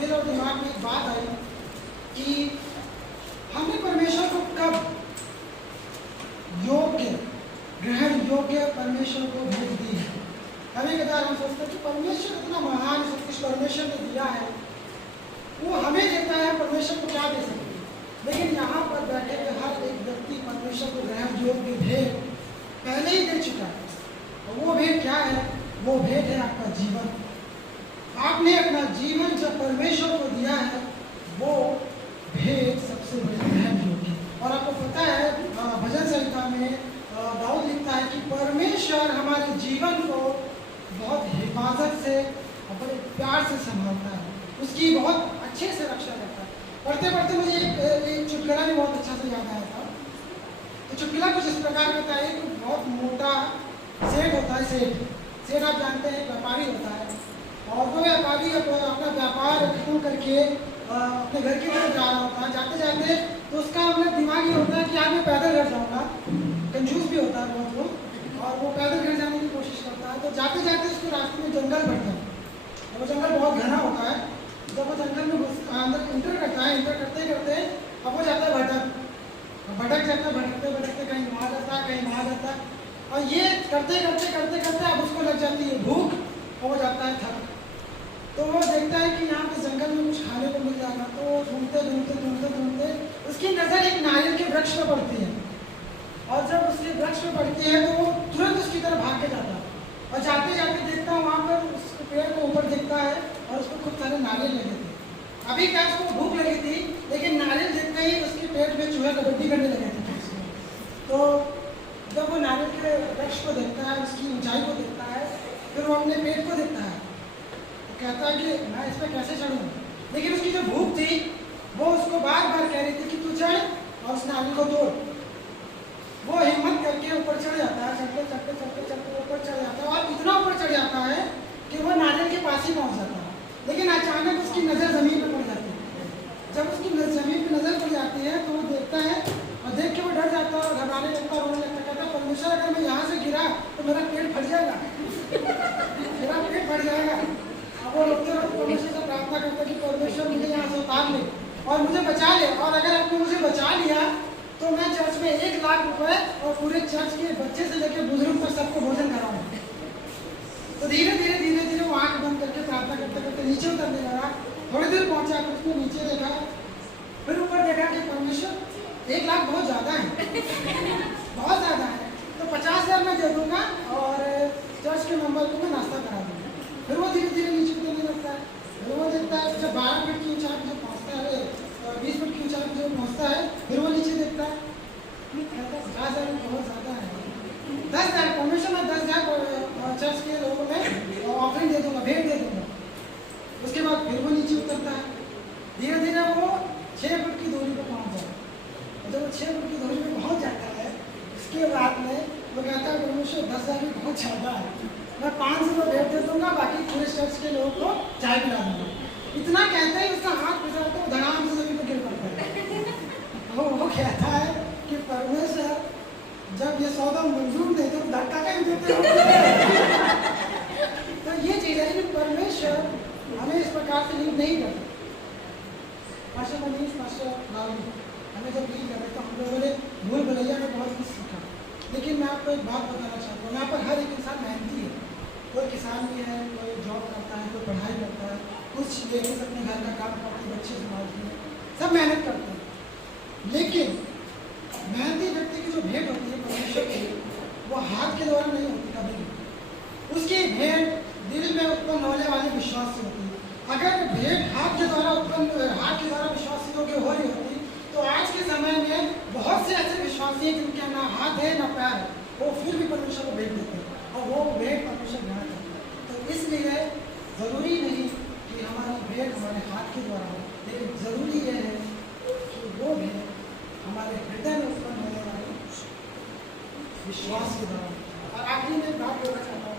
दिल और दिमाग में एक बात आई कि हमने परमेश्वर को कब योग्य, ग्रहण योग्य परमेश्वर को भेज दी है। कभी कदार हम सोचते हैं कि परमेश्वर इतना महान सब कुछ परमेश्वर ने दिया है, वो हमें देता है, परमेश्वर को क्या दे सकते हैं। लेकिन यहाँ पर बैठे हुए हर एक व्यक्ति परमेश्वर को ग्रहण योग्य भेंट पहले ही दे चुका है। और वो भेंट क्या है? वो भेंट है आपका जीवन। आपने अपना जीवन जब परमेश्वर को दिया है, वो भेंट सबसे बड़ी ग्रहण योग्य। और आपको पता है भजन संहिता में दाऊद लिखता है कि परमेश्वर हमारे जीवन को बहुत हिफाजत से और बड़े प्यार से संभालता है, उसकी बहुत अच्छे से रक्षा करता है। पढ़ते पढ़ते मुझे एक चुटकुला भी बहुत अच्छा से याद आया था। तो चुटकुला कुछ इस प्रकार होता है कि बहुत मोटा सेठ होता है। सेठ आप जानते हैं व्यापारी होता है, और वो व्यापारी अपना व्यापार खत्म करके अपने घर की तरफ जा रहा होता है। जाते जाते तो उसका मतलब दिमाग ये होता है कि आज मैं पैदल घर जाऊँगा। कंजूस भी होता है बहुत लोग, और वो पैदल घर जाने की कोशिश करता है। तो जाते जाते उसके रास्ते में जंगल बढ़ता है, और वो जंगल बहुत घना होता है। जब वो जंगल में अंदर इंटर करता है, इंटर करते करते अब वो जाता है भटक जाता है, भटकते भटकते कहीं वहाँ जाता है, कहीं वहाँ जाता है। और ये करते करते करते करते अब उसको लग जाती है भूख, और वो जाता है थक। तो वो देखता है कि यहाँ पे जंगल में कुछ खाने को मिल जाएगा। तो वो ढूंढते ढूंढते ढूंढते ढूंढते उसकी नज़र एक नारियल के वृक्ष पर पड़ती है, और जब उसके वृक्ष पर पड़ती है तो वो तुरंत उसकी तरफ भाग के जाता है। और जाते जाते देखता है वहाँ पर उस पेड़ को ऊपर देखता है, और उसको खूब सारे नारियल लगे थे। अभी क्या उसको भूख लगी थी, लेकिन नारियल देखते ही उसके पेट में चूहे कबड्डी करने लगे थे। तो जब वो नारियल के वृक्ष को देखता है, उसकी ऊंचाई को देखता है, फिर वो अपने पेट को देखता है, तो कहता है कि मैं इस पर कैसे चढ़ूँ। लेकिन उसकी जो भूख थी वो उसको बार बार कह रही थी कि तू चढ़ और उस नारियल को तोड़। वो हिम्मत करके ऊपर चढ़ जाता है, चढ़ते चढ़ते चढ़ते चढ़ते ऊपर चढ़ जाता है, और इतना ऊपर चढ़ जाता है कि वो नारियल के पास ही पहुँच जाता है। लेकिन अचानक उसकी नज़र ज़मीन पर पड़ जाती है। जब उसकी ज़मीन पर नज़र पड़ जाती है तो वो देखता है, और देख के वो डर जाता है, घबराने लगता है, रोने लगता है। कहता है परमेश्वर अगर मैं यहाँ से गिरा तो मेरा पेट फट जाएगा, मेरा पेट फट जाएगा। अब वो रोते रोते परमेश्वर से प्रार्थना करता है कि परमेश्वर मुझे यहाँ से उतार ले और मुझे बचा ले, और अगर आपने मुझे बचा लिया तो मैं चर्च में 1 लाख रुपए और पूरे चर्च के बच्चे से लेकर बुजुर्ग तक सबको भोजन कराऊंगा। तो धीरे धीरे धीरे धीरे वो आँख बंद करके प्रार्थना करते करते नीचे उतरने लगा। थोड़ी देर पहुंचा तो उसने नीचे देखा, फिर ऊपर देखा कि परमेश्वर 1 लाख बहुत ज़्यादा है, बहुत ज़्यादा है, तो 50,000 मैं दे दूँगा और चर्च के मेंबर को मैं नाश्ता करा दूँगा। फिर वो धीरे धीरे नीचे उतरने लगता है। फिर वो देखता है जब 12 फीट की ऊंचाई पर जब पहुँचता है, 20 फीट की ऊंचाई पर जब पहुँचता है, फिर वो नीचे देखता है, 50,000 बहुत ज़्यादा है। 10,000 परमेश्वर में 10,000 चर्च के लोगों में ऑफरिंग दे दूँगा, भेंट दे दूँगा। उसके बाद फिर वो नीचे उतरता है। धीरे धीरे वो 6 फुट की दूरी पर पहुँच जाता है। जब वो 6 फुट की दूरी पर पहुँच जाता है, उसके बाद में वो कहता है परमेश्वर 10,000 भी बहुत ज़्यादा है, मैं 500 भेंट दे दूँगा, बाकी पूरे चर्च के लोगों को चाय पिला दूँगा। इतना कहते ही उसका हाथ फिसलता है, धड़ाम से जमीन पर गिर पड़ता है। वो कहता है कि परमेश्वर जब ये सौदा मंजूर नहीं तो धक्का कहीं देते हो। तो ये चीज़ है कि परमेश्वर हमें इस प्रकार से लीड नहीं करता। पास्टर मनीष, पास्टर लालू हमें जब लीड करते तो हम लोगों ने भूल भुलैया में बहुत कुछ सीखा। लेकिन मैं आपको एक बात बताना चाहता हूँ, यहाँ पर हर एक इंसान मेहनती है। कोई किसान भी है, कोई जॉब करता है, कोई पढ़ाई करता है, कुछ लेडीज अपने घर का काम करती, बच्चे संभालती हैं, सब मेहनत करते हैं। लेकिन मेहनती व्यक्ति की जो भेंट होती है परमेश्वर की, वो हाथ के द्वारा नहीं होती कभी भी। विश्वास होती। अगर भेंट हाथ के द्वारा विश्वास योग्य हो रही होती तो आज के समय में बहुत से ऐसे विश्वासी हैं जिनके ना हाथ है ना पैर है, वो फिर भी परमेश्वर को भेंट देते हैं और वो भेंट परमेश्वर ग्रहण करते हैं। तो इसलिए ज़रूरी नहीं कि हमारी भेंट हमारे हाथ के द्वारा हो, लेकिन ज़रूरी ये है कि वो भेंट हमारे हृदय में उत्पन्न होने वाले विश्वास के द्वारा। और आखिरी में बात बोलना चाहता हूँ,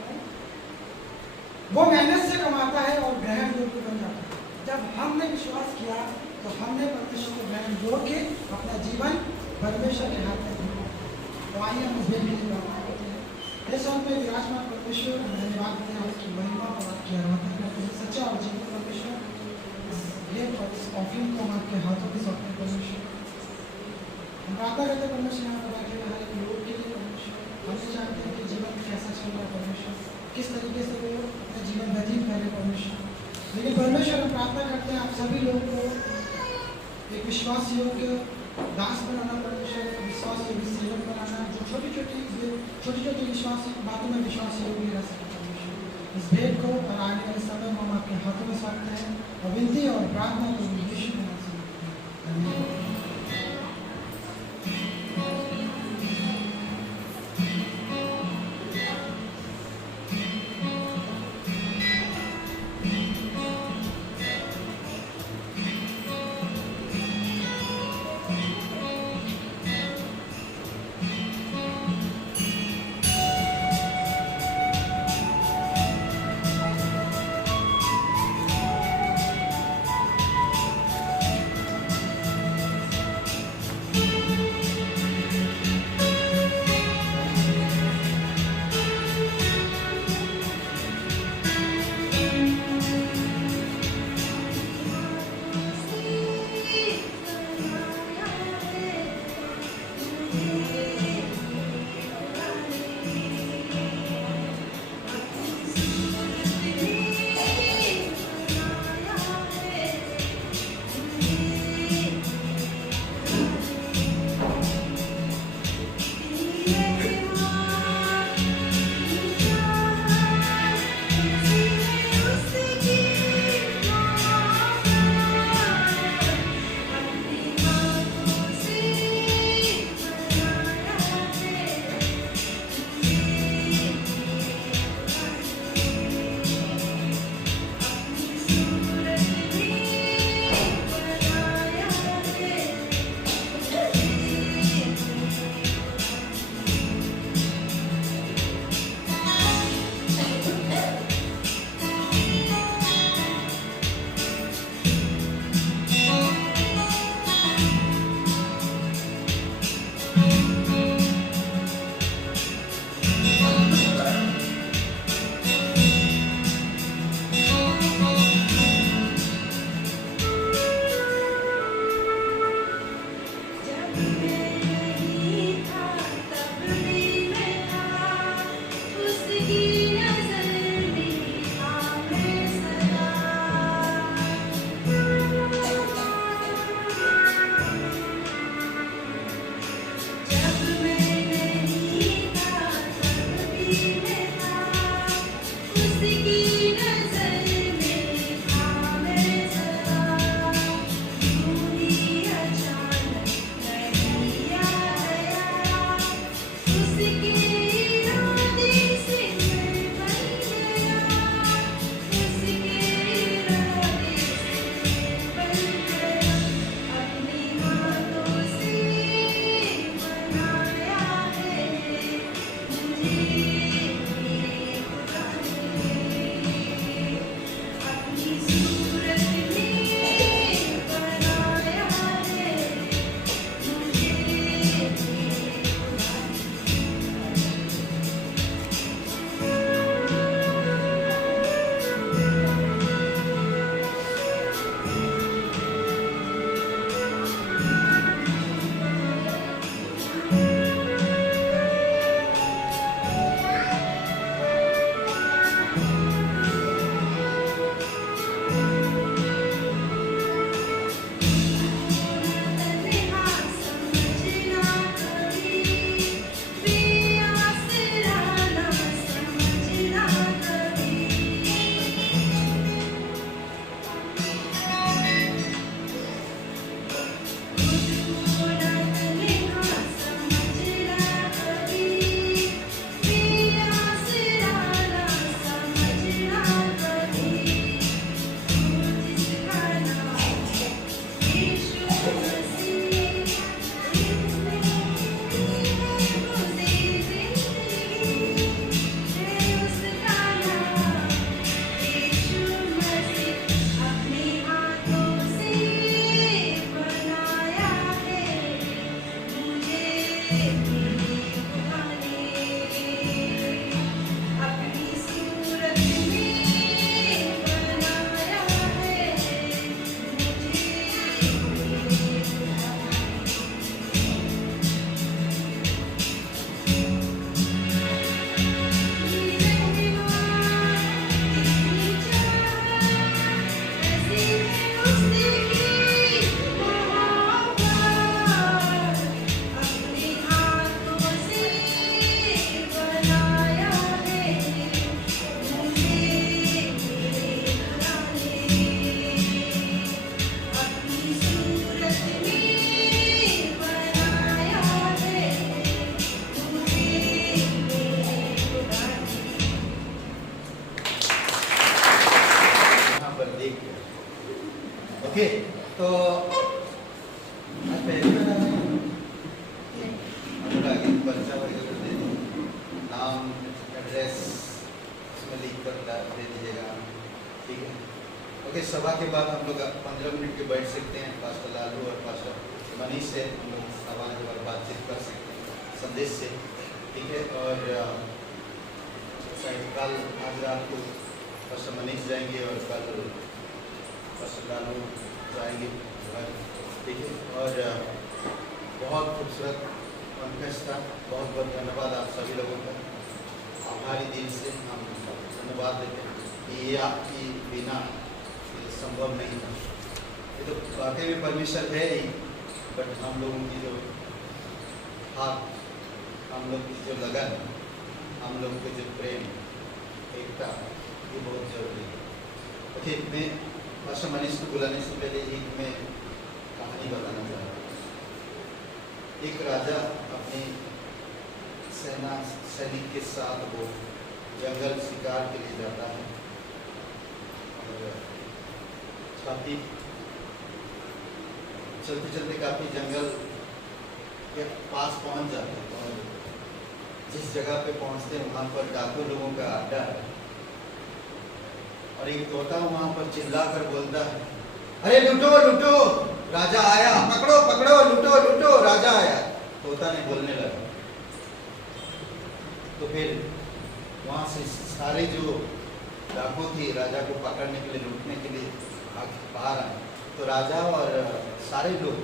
वो मेहनत से कमाता है और ग्रहण योग्य बन जाता है। जब हमने विश्वास किया तो हमने परमेश्वर को ग्रहण योग्य अपना जीवन परमेश्वर के हाथ में दिया। तो आइए हम इस भेंट के लिए प्रार्थना करते हैं। हे स्वर्ग में विराजमान परमेश्वर, धन्यवाद देते हैं आपकी महिमा और आपकी आराधना करते हैं। सच्चा और जीवित परमेश्वर, इस भेंट और इस ऑफरिंग को हम आपके हाथों में सौंपते हैं परमेश्वर। हम प्रार्थना करते हैं परमेश्वर यहाँ पर बैठे हुए हर एक लोग के लिए परमेश्वर। हम ये जानते हैं कि जीवन कैसा चल रहा है परमेश्वर, किस तरीके से वो अपना जीवन व्यतीत कर रहे परमेश्वर। लेकिन परमेश्वर हम प्रार्थना करते हैं आप सभी लोगों को एक विश्वास योग्य दास बनाना परमेश्वर, विश्वास योग्य सेवक बनाना, जो छोटी छोटी विश्वास बातों में विश्वास योग्य रह सके परमेश्वर। इस भेंट को और आने वाले समय में हम आपके हाथों में सौंपते हैं और विनती और प्रार्थना को यीशु के नाम से मांगते हैं। धन्यवाद। ओके, तो आज पहली बार आए हैं। हम आगे पर्चा वगैरह दे दो, नाम एड्रेस उसमें लिख कर दे दीजिएगा, ठीक है। ओके, सभा के बाद हम लोग 15 मिनट के बैठ सकते हैं। पास्टर लालू और पास्टर मनीष से हम लोग सभा के बाद बातचीत कर सकते हैं संदेश से, ठीक है। और शायद कल आज रात को पास्टर मनीष जाएंगे और कल पास्टर लालू जाएंगे घर, ठीक है। और बहुत खूबसूरत कॉन्फ्रेंस था। बहुत बहुत धन्यवाद आप सभी लोगों का, आभारी दिल से हम धन्यवाद देते हैं कि ये आपकी बिना ये संभव नहीं था। ये तो वाकई में परमेश्वर है ही, बट हम लोगों की जो हाथ, हम लोग की जो लगन, हम लोग के जो प्रेम, एकता, ये बहुत जरूरी है। ओके, मैं पास्टर मनीष को बुलाने से पहले एक मैं कहानी बताना चाह रहा हूँ। एक राजा अपने सैनिक के साथ वो जंगल शिकार के लिए जाता है और काफ़ी चलते चलते काफ़ी जंगल के पास पहुंच जाते हैं और जिस जगह पे पहुंचते हैं वहाँ पर डाकू लोगों का अड्डा है और एक तोता वहाँ पर चिल्ला कर बोलता है, अरे लूटो लूटो, राजा आया, पकड़ो पकड़ो, लूटो लूटो, राजा आया। तोता ने बोलने लगा। तो फिर वहाँ से सारे जो डाकू थे राजा को पकड़ने के लिए, लूटने के लिए बाहर आए। तो राजा और सारे लोग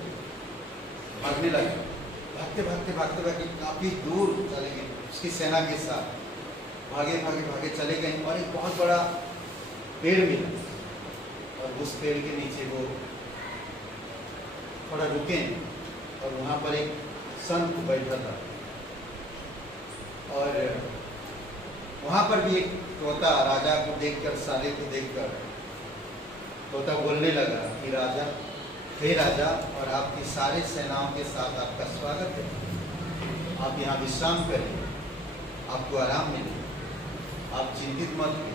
भागने लगे, भागते भागते भागते भागते काफ़ी दूर चले गए उसकी सेना के साथ। भागे भागे भागे चले गए और एक बहुत बड़ा पेड़ मिला और उस पेड़ के नीचे वो थोड़ा रुके और वहाँ पर एक संत बैठा था और वहाँ पर भी एक तोता राजा को देखकर, सारे को देखकर तोता बोलने लगा कि राजा, हे राजा, और आपकी सारे सेनाओं के साथ आपका स्वागत है। आप यहाँ विश्राम करें, आपको आराम मिले, आप चिंतित मत होइए,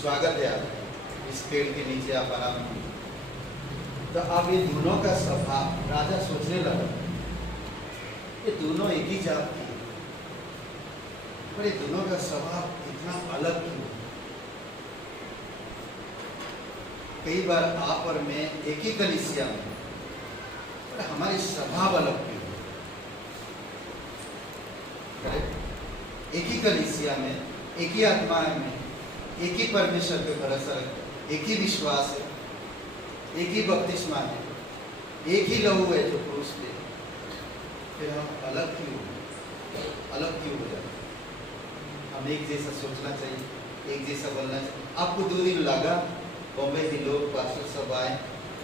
स्वागत है आपका, इस पेड़ के नीचे आप आराम कीजिए। तो अब ये दोनों का स्वभाव, राजा सोचने लगा ये दोनों एक ही जात के, पर ये दोनों का स्वभाव इतना अलग क्यों? कई बार आप और मैं एक ही कलीसिया में, पर हमारे स्वभाव अलग क्यों? करेक्ट? एक ही कलीसिया में, एक ही आत्मा में, एक ही परमेश्वर पे भरोसा रखते, एक ही विश्वास है, एक ही बपतिस्मा है, एक ही लहू है जो क्रूस पे, फिर हम अलग क्यों हो जाते? हम एक जैसा सोचना चाहिए, एक जैसा बोलना चाहिए। आपको 2 दिन लगा, बॉम्बे के लोग पास्टर सब आए,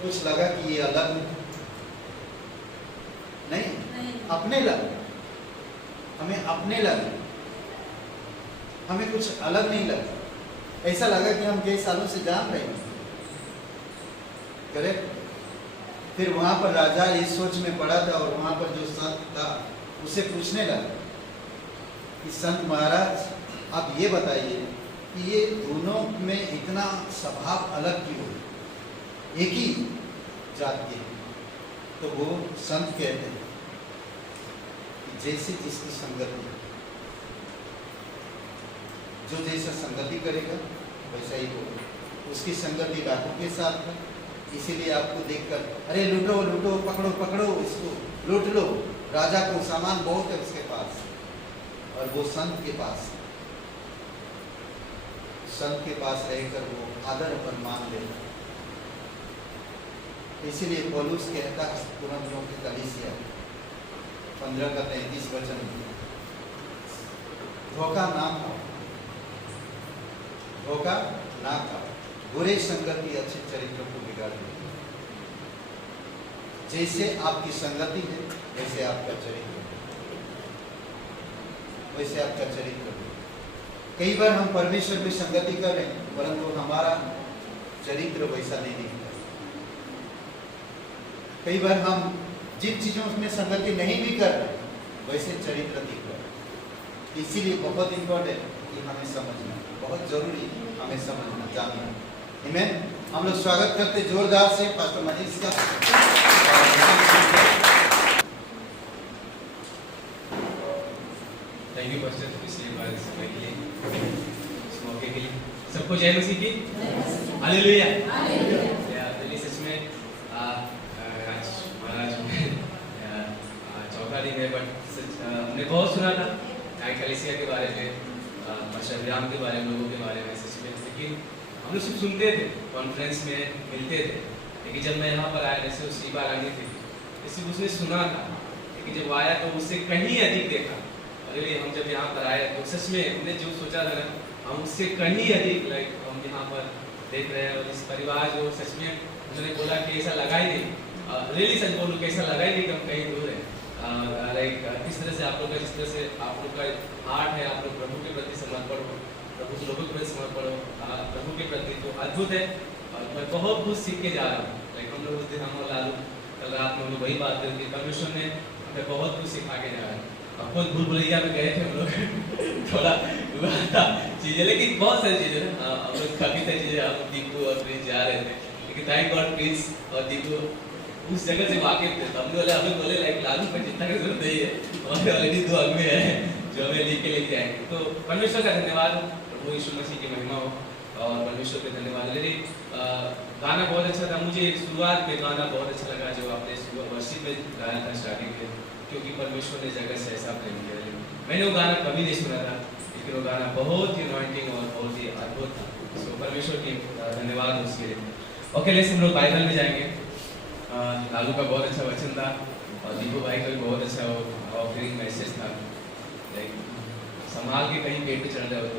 कुछ लगा कि ये अलग नहीं, अपने लगे, हमें अपने लगे, हमें कुछ अलग नहीं लगा। ऐसा लगा कि हम कई सालों से जान रहे हैं, करेक्ट? फिर वहाँ पर राजा इस सोच में पड़ा था और वहाँ पर जो संत था उसे पूछने लगा कि संत महाराज, आप ये बताइए कि ये दोनों में इतना स्वभाव अलग क्यों, एक ही जात के? तो वो संत कहते हैं कि जैसे जिसकी संगति, जो जैसा संगति करेगा वैसा ही होगा। उसकी संगति डाकू के साथ है, इसीलिए आपको देखकर, अरे लूटो लूटो, पकड़ो पकड़ो, इसको लूट लो, राजा को सामान बहुत है उसके पास। और वो संत के पास रहकर वो आदर और मान लेता। इसीलिए पौलुस कहता है कुरिन्थियों की कलीसिया 15 का 33 वचन, धोखा ना खाओ, धोखा ना खाओ, बुरे संगति अच्छे चरित्र को बिगाड़ देती। जैसे आपकी संगति है वैसे आपका चरित्र, वैसे आपका चरित्र। कई बार हम परमेश्वर में संगति कर रहे हैं परंतु हमारा चरित्र वैसा नहीं दिखता। कई बार हम जिन चीजों में संगति नहीं भी कर रहे वैसे चरित्र दिख रहा है। इसीलिए बहुत इम्पोर्टेंट कि हमें समझना, बहुत जरूरी हमें समझना, जानना आमीन। हम लोग स्वागत करते जोरदार से पास्टर मनीष का। थैंक यू पास्टर इसलिए बात समय के लिए, इस मौके के लिए। सबको जय मसीह की हालेलुया। दिल्ली सच में आज महाराज चौथा दिन है, बट हमने बहुत सुना था कलीसिया के बारे में, पास्टर विराम के बारे में, लोगों के बारे में सच में, लेकिन हम लोग सिर्फ सुनते थे, कॉन्फ्रेंस में मिलते थे, लेकिन जब मैं यहाँ पर आया, जैसे उसी बार आनी थी, सिर्फ उसने सुना था, लेकिन जब आया तो उससे कहीं अधिक देखा। और हम जब यहाँ पर आए तो सच में हमने जो सोचा था ना, हम उससे कहीं अधिक हम यहाँ पर देख रहे हैं। और इस परिवार जो सच में उन्होंने बोला कि ऐसा लगा ही नहीं, रियली सच बोलूँ कि ऐसा लगा ही नहीं कि हम कहीं दूर हैं। किस तरह से आप लोग का, जिस तरह से आप लोग का हार्ट है, आप लोग प्रभु के प्रति समर्पण हो, प्रभु के लोगों के प्रति समर्पण हो, प्रभु के प्रति, तो अद्भुत है। और मैं बहुत कुछ सीख के जा रहा हूँ। हम लोग उस दिन, हम और लालू कल रात में हम लोग वही बात करते, परमेश्वर ने हमें बहुत कुछ सिखा के जा रहा है। खुद भूल भुलैया में गए थे हम लोग थोड़ा हुआ था चीज़ें, लेकिन बहुत सारी चीज़ें ना हम लोग काफ़ी सारी चीज़ें, हम दीपू और प्रिंस जा रहे थे, लेकिन थैंक गॉड प्रिंस और दीपू उस जगह से वाकिफ थे। तो हम लोग बोले लालू पर चिंता की जरूरत नहीं है, हमारे ऑलरेडी 2 आदमी हैं जो हमें लिख के लेके आएंगे। तो परमेश्वर का धन्यवाद, प्रभु यीशु मसीह की महिमा हो, और परमेश्वर के धन्यवाद। लेकिन गाना बहुत अच्छा था, मुझे शुरुआत में गाना बहुत अच्छा लगा जो आपने वर्षिप में गाया था स्टार्टिंग में, क्योंकि परमेश्वर ने जगह से ऐसा प्रेम किया। मैंने वो गाना कभी नहीं सुना था, लेकिन वो गाना बहुत ही अनॉइंटिंग और बहुत ही अद्भुत था। सो परमेश्वर की धन्यवाद उसके लिए। ओके, लेट्स हम लोग बाइबल में जाएंगे। लालू का बहुत अच्छा वचन था, और दीपू भाई का भी बहुत अच्छा ऑफरिंग मैसेज था। संभाल के कहीं पेट पे चढ़ रहे हो तो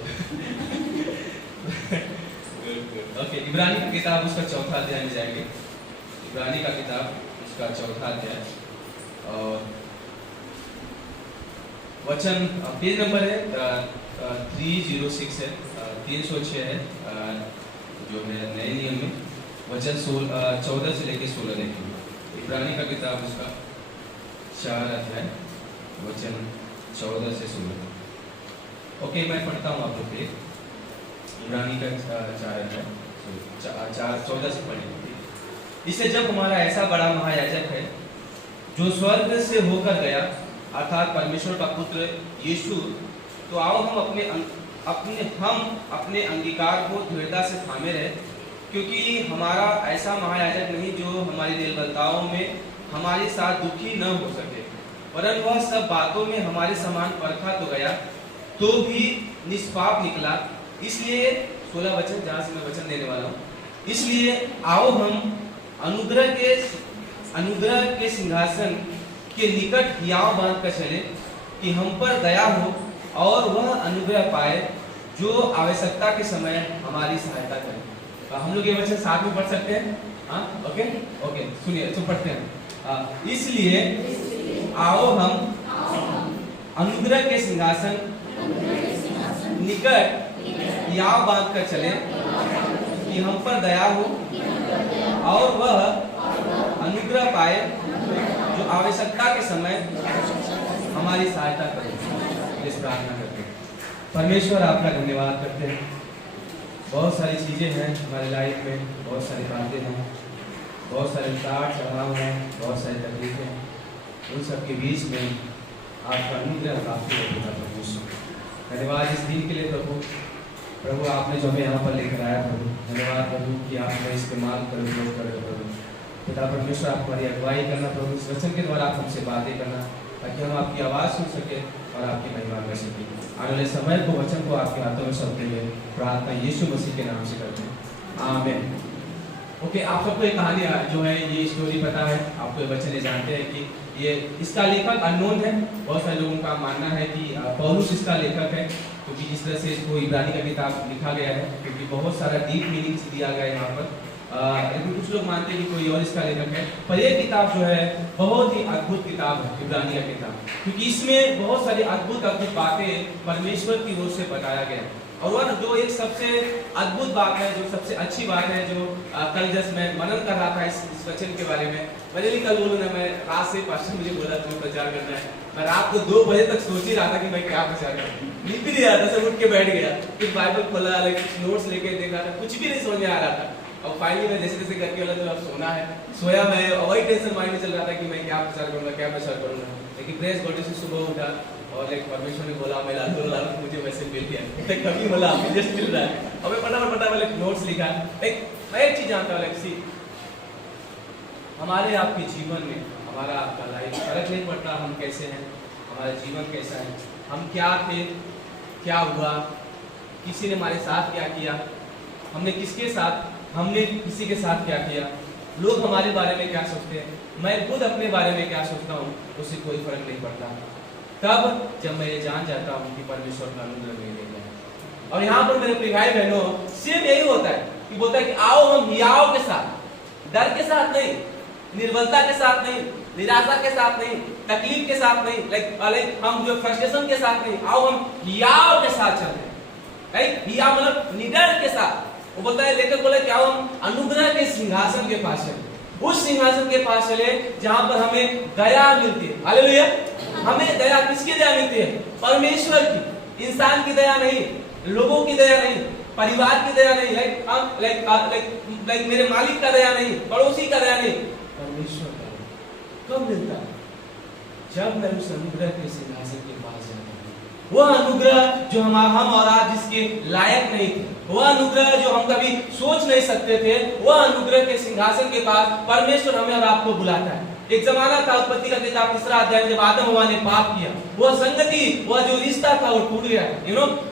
ओके, इब्रानी का किताब उसका 4था अध्याय में जाएंगे। इब्रानी का किताब उसका 4था अध्याय, और वचन पेज नंबर है 306 है, 306 है जो है नए नियम में। वचन 14 से लेकर 16 देखेंगे। इब्रानी का किताब उसका 4 अध्याय, वचन 14 से 16। ओके, मैं पढ़ता हूँ आप लोग के। इब्रानी का 4 अध्याय 14 से पढ़ेंगे। इससे जब हमारा ऐसा बड़ा महायाजक है जो स्वर्ग से होकर गया, अर्थात परमेश्वर का पुत्र यीशु, तो आओ हम अपने अंगीकार को दृढ़ता से थामे रहे, क्योंकि हमारा ऐसा महायाजक नहीं जो हमारी निर्बलताओं में हमारे साथ दुखी न हो सके, वरन वह सब बातों में हमारे समान परखा तो गया, तो भी निष्पाप निकला। इसलिए 16 वचन, जहाँ से मैं वचन देने वाला हूँ, इसलिए आओ हम अनुग्रह के सिंहासन के निकट हियाव बांध कर चले, कि हम पर दया हो और वह अनुग्रह पाए जो आवश्यकता के समय हमारी सहायता करे। तो हम लोग ये वचन साथ में पढ़ सकते हैं। हाँ, ओके ओके, सुनिए तो पढ़ते हैं। इसलिए आओ हम अनुग्रह के सिंहासन निकट हियाव बांध कर चले, कि हम पर दया हो और वह अनुग्रह पाए जो आवश्यकता के समय हमारी सहायता करे। इस प्रार्थना करते हैं। परमेश्वर आपका धन्यवाद करते हैं। बहुत सारी चीज़ें हैं हमारे लाइफ में, बहुत सारी बातें हैं, बहुत सारे उतार चढ़ाव हैं, बहुत सारी तकलीफें, उन सब के बीच में आपका अनुग्रह काफी होगा। धन्यवाद इस दिन के लिए प्रभु आपने जो हमें यहाँ पर लेकर आया प्रभु, धन्यवाद प्रभु कि आप हमें इस्तेमाल करो, उपयोग करो प्रभु। पिता परमेश्वर, आप हमारी अगुवाई करना प्रभु, इस वचन के द्वारा आप हमसे बातें करना, ताकि हम आपकी आवाज़ सुन सके और आपकी महिमा कर सके। आने वाले समय को, वचन को आपके हाथों में सौंपते हुए प्रार्थना यीशु मसीह के नाम से करते हैं, आमीन। ओके, आप सबको एक कहानी जो है, ये स्टोरी पता है, आपको ये वचन ये जानते हैं कि ये इसका लेखक अननोन है। बहुत सारे लोगों का मानना है कि पौलुस इसका लेखक है, क्योंकि जिस तरह से इसको इब्रानी का किताब लिखा गया है, क्योंकि बहुत सारा डीप मीनिंग्स दिया गया है यहाँ पर। लेकिन कुछ लोग मानते हैं कि कोई और इसका लेखक है। पर ये किताब जो है बहुत ही अद्भुत किताब है, इब्रानी का किताब, क्योंकि इसमें बहुत सारी अद्भुत अद्भुत बातें परमेश्वर की ओर से बताया गया है। और वह जो एक सबसे अद्भुत बात है, जो सबसे अच्छी बात है, जो कल जब मैं मनन कर रहा था इस वचन के बारे में, मैंने भी कल बोलूँ ना, मैं रात से पास्टर मुझे बोला तुम्हें प्रचार करना है, मैं रात को 2 बजे तक सोच ही रहा था कि मैं क्या प्रचार करूँ, नींद भी नहीं आ रहा था, सब उठ के बैठ गया, फिर बाइबल खोला, कुछ नोट्स लेके देखा था, कुछ भी नहीं समझ में आ रहा था। अब फाइनली मैं जैसे जैसे करके वाला तो अब सोना है, सोया मैं, वही टेंशन माइंड में चल रहा था कि मैं क्या प्रचार करूंगा, क्या प्रचार करूंगा। लेकिन प्रेस गॉड से सुबह उठा और एक परमेश्वर ने बोला मैं लाल मुझे मैसेज मिल गया, कभी बोला जस्ट मिल रहा है। अब मैं फटाफट नोट्स लिखा। मैं एक चीज जानता हूँ सी, हमारे आपके जीवन में हमारा आपका लाइफ फर्क नहीं पड़ता हम कैसे हैं, हमारा जीवन कैसा है, हम क्या थे, क्या हुआ, किसी ने हमारे साथ क्या किया, हमने किसके साथ, हमने किसी के साथ क्या किया, लोग हमारे बारे में क्या सोचते हैं, मैं खुद अपने बारे में क्या सोचता हूँ, उससे कोई फर्क नहीं पड़ता तब जब मैं ये जान जाता हूँ कि परमेश्वर का अनुग्रह मेरे लिए है। और यहाँ पर मेरे प्रिय भाई बहनों सेम यही होता है कि बोलता है कि आओ हम हियाव के साथ, डर के साथ नहीं, निर्बलता के साथ नहीं, निराशा के साथ नहीं, तकलीफ के साथ नहीं, लाइक हम जो फ्रस्ट्रेशन के साथ नहीं, आओ हम हियाव के साथ चलते हैं। राइट, हियाव मतलब निडर के साथ। वो बोलता है, लेकर बोले क्या हम अनुग्रह के सिंहासन के पास चले, उस सिंहासन के पास चले जहां पर हमें दया मिलती है। हालेलुया। हमें दया किसकी दया मिलती है? परमेश्वर की, इंसान की दया नहीं, लोगों की दया नहीं, परिवार की दया नहीं, लाइक मेरे मालिक का दया नहीं, पड़ोसी का दया नहीं, परमेश्वर का। कब मिलता है? जब मैं उस अनुग्रह के सिंहासन के पास जाता हूं। वह अनुग्रह जो हम और आप जिसके लायक नहीं थे, वह अनुग्रह जो हम कभी सोच नहीं सकते थे, वह अनुग्रह के सिंहासन के पास परमेश्वर हमें और आपको बुलाता है। एक जमाना था, उत्पत्ति का किताब 3 अध्याय में जब आदम हवा ने पाप किया, वह संगति, वह जो रिश्ता था वो टूट गया।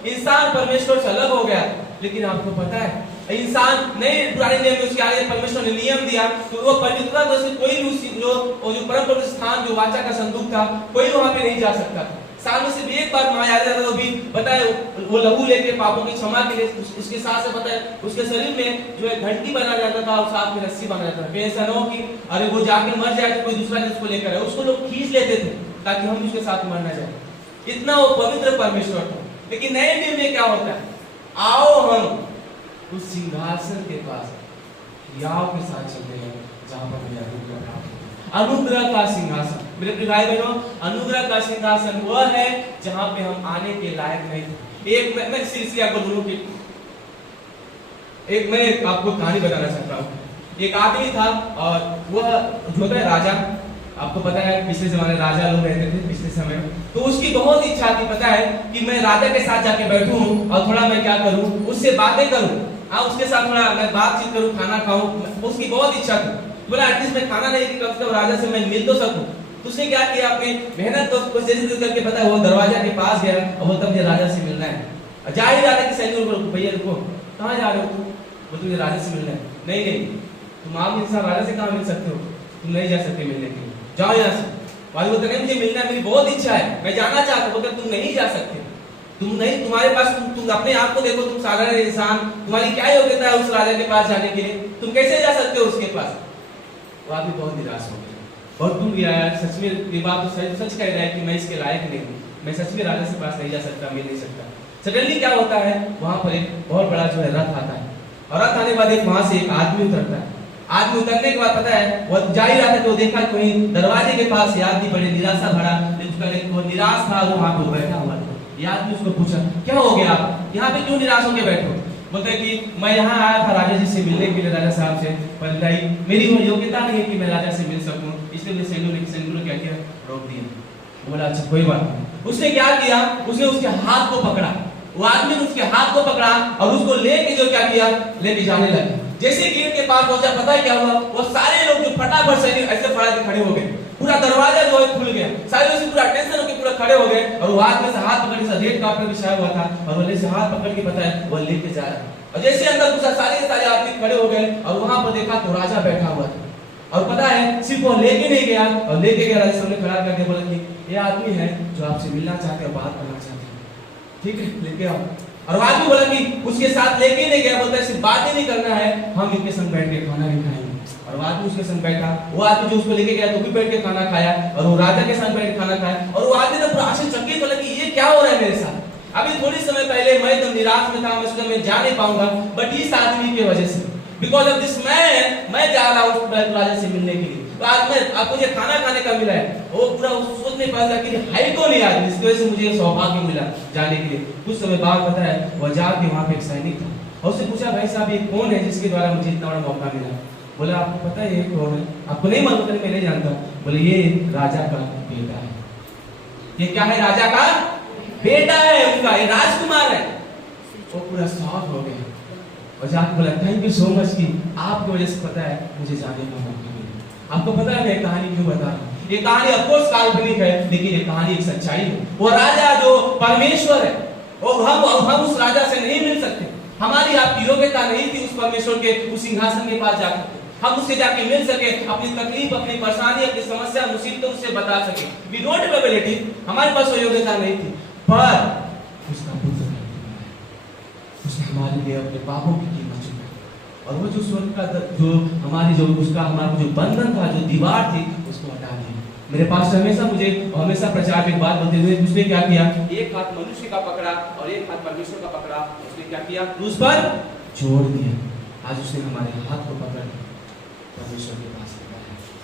इंसान परमेश्वर से अलग हो गया। लेकिन आपको पता है, इंसान नए पुराने नियम में उसके आगे परमेश्वर ने नियम दिया तो वो पवित्रता तो से कोई भी जो परम पवित्र स्थान जो वाचा का संदूक था, कोई वहां पे नहीं जा सकता था। साल में सिर्फ एक बार वहां जाता था, तो भी बताए वो लहू लेके पापों की क्षमा के लिए उसके साथ से बताए उसके शरीर में जो है घंटी बना जाता था और साथ में रस्सी बना जाता था। फिर ऐसा न हो कि अरे वो जाके मर जाए तो कोई दूसरा जिसको लेकर आए, उसको लोग खींच लेते थे ताकि हम उसके साथ मर न जाए। इतना वो पवित्र परमेश्वर था। लेकिन नए नियम में क्या होता है? आओ हम उस सिंहासन के पास याव के साथ चलते हैं जहां पर हमें अनुग्रह प्राप्त होता है। अनुग्रह का सिंहासन, मेरे प्रिय भाई बहनों, अनुग्रह का सिंहासन वह है जहां पे हम आने के लायक नहीं थे। एक मैं सीरियसली आपको बोलूं कि मैं आपको कहानी बताना चाहता हूँ। एक आदमी था और वह जो है राजा, आपको पता है पिछले जमाने राजा लोग रहते थे पिछले समय में, तो उसकी बहुत इच्छा थी, पता है कि मैं राजा के साथ जाके बैठूं और थोड़ा मैं क्या करूं, उससे बातें करूं, उसके साथ थोड़ा मैं बातचीत करूं, खाना खाऊं। उसकी बहुत इच्छा थी, बोला एटलीस्ट मैं खाना नहीं कि कम से कम राजा से मैं मिल तो सकूं। तो उसने क्या किया, अपनी मेहनत को जैसे करके पता है वो दरवाजा के पास गया और बोलता मुझे राजा से मिलना है। जा ही रहा था कि सैनिक को, भैया रुको, कहाँ जा रहे हो? बोलते मुझे राजा से मिलना है। नहीं, तुम आम इंसान राजा से कहाँ मिल सकते हो? तुम नहीं जा सकते मिलने के लिए, जाओ यहाँ से। भाई बोलते नहीं मुझे मिलना है, मेरी बहुत इच्छा है, मैं जाना चाहता हूँ। बोलते तुम नहीं जा सकते, तुम नहीं, तुम्हारे पास तुम अपने आप को देखो, तुम साधारण इंसान, तुम्हारी क्या योग्यता है उस राजा के पास जाने के लिए? तुम कैसे जा सकते हो उसके पास? वो आदमी बहुत निराश हो गया, बहुत टूट गया। सच में ये बात तो सच कह रहा है कि मैं इसके लायक नहीं हूँ, मैं सच में राजा से पास नहीं जा सकता, मिल नहीं सकता। सडनली क्या होता है, वहां पर एक बहुत बड़ा जो है रथ आता है और रथ आने के बाद एक वहां से एक आदमी उतरता है। आदमी उतरने के बाद पता है वो जा ही रहा था तो देखा कोई दरवाजे के पास आदमी बड़े निराशा भरा, वो निराश था, वो वहां पे बैठा हुआ था। ये आदमी उसको पूछा क्या हो गया, आप यहाँ पे क्यों निराश होकर बैठे हो? बोलते कि मैं यहाँ आया था राजा जी से मिलने के लिए, राजा साहब से, पर मेरी वो योग्यता नहीं है कि मैं राजा से मिल सकूं, इसलिए सैनिकों ने क्या किया, रोक दिया। बोला अच्छा कोई बात नहीं। उसने क्या किया, उसने उसके हाथ को पकड़ा, वो आदमी ने उसके हाथ को पकड़ा और उसको लेके जो क्या किया, लेके जाने लगा। जैसे गेट के पास पहुंचा, पता है क्या हुआ, वो सारे लोग जो फटाफट सैनिक ऐसे फड़ा के खड़े हो गए, पूरा दरवाजा जो है खुल गया, सारे लोग पूरा टेंशन होकर पूरा खड़े हो गए और वो आदमी से हाथ पकड़ के रेड कार्पेट बिछाया हुआ था और वो से हाथ पकड़ के पता है वो लेके जा रहा है। और जैसे अंदर घुसा सारे के सारे आदमी खड़े हो गए और वहां पर देखा तो राजा बैठा हुआ था। और पता है सिर्फ वो लेके नहीं गया और लेके गया राजा सामने खड़ा करके बोला कि ये आदमी है जो आपसे मिलना चाहते हैं, बात करना चाहते हैं, ठीक है लेके आओ। और आदमी बोला कि उसके साथ लेके नहीं गया, बोलता है सिर्फ बात ही नहीं करना है, हम इनके संग बैठ के खाना भी खाएंगे। और वो आदमी उसके संग बैठा, वो आदमी जो उसको लेके गया तो भी बैठ के खाना खाया और वो राजा के संग बैठ के खाना खाया। और वो आदमी तो पूरा आश्चर्यचकित बोला कि ये क्या हो रहा है मेरे साथ। अभी थोड़ी समय पहले मैं तो निराश में था, मैं सोचा मैं जा नहीं पाऊंगा, बट इस आदमी की वजह से, बिकॉज ऑफ दिस मैन, मैं जा रहा हूँ राजा से मिलने के लिए। तो आज मैं अब मुझे खाना खाने का मिला है, वो पूरा सोच नहीं पाया कि है कौन ये आदमी जिसकी वजह से मुझे सौभाग्य मिला जाने के लिए। कुछ समय बाद पता है वो जाके वहां पे एक सैनिक था और उससे पूछा भाई साहब ये कौन है जिसके द्वारा मुझे इतना बड़ा मौका मिला? बोला आपको पता है ये कौन है? आपको नहीं मालूम? मैं नहीं जानता। बोले ये राजा का बेटा है। ये क्या है? राजा का बेटा है उनका, ये राजकुमार है। वो पूरा शॉक हो गया और जाके बोला थैंक यू सो मच कि आपकी वजह से पता है मुझे जाने का मौका मिला। आपको पता है मैं कहानी क्यों बता रहा हूँ? ये कहानी ऑफकोर्स काल्पनिक है, लेकिन ये कहानी एक सच्चाई है। वो राजा जो परमेश्वर है, और हम उस राजा से नहीं मिल सकते। हमारी आपकी योग्यता नहीं थी उस परमेश्वर के उस सिंहासन के पास जाकर हम उससे जाके मिल सके, अपनी तकलीफ, अपनी परेशानी, अपनी समस्या, मुसीबत उससे बता सके। वी डोंट हैव एबिलिटी, हमारे पास वो योग्यता नहीं थी, पर उसका पुत्र उसने हमारे लिए अपने पापों की कीमत चुकाई और वो जो स्वर्ग का जो हमारी जो उसका हमारा जो बंधन था, जो दीवार थी, उसको हटा दिया। मेरे पास हमेशा प्रचार में बात बोलते हुए उसने क्या किया? एक हाथ मनुष्य का पकड़ा और एक हाथ परमेश्वर का पकड़ा। उसने क्या किया? क्रूस पर जोड़ दिया। आज उसने हमारे हाथ को पकड़ परमेश्वर के पास रखा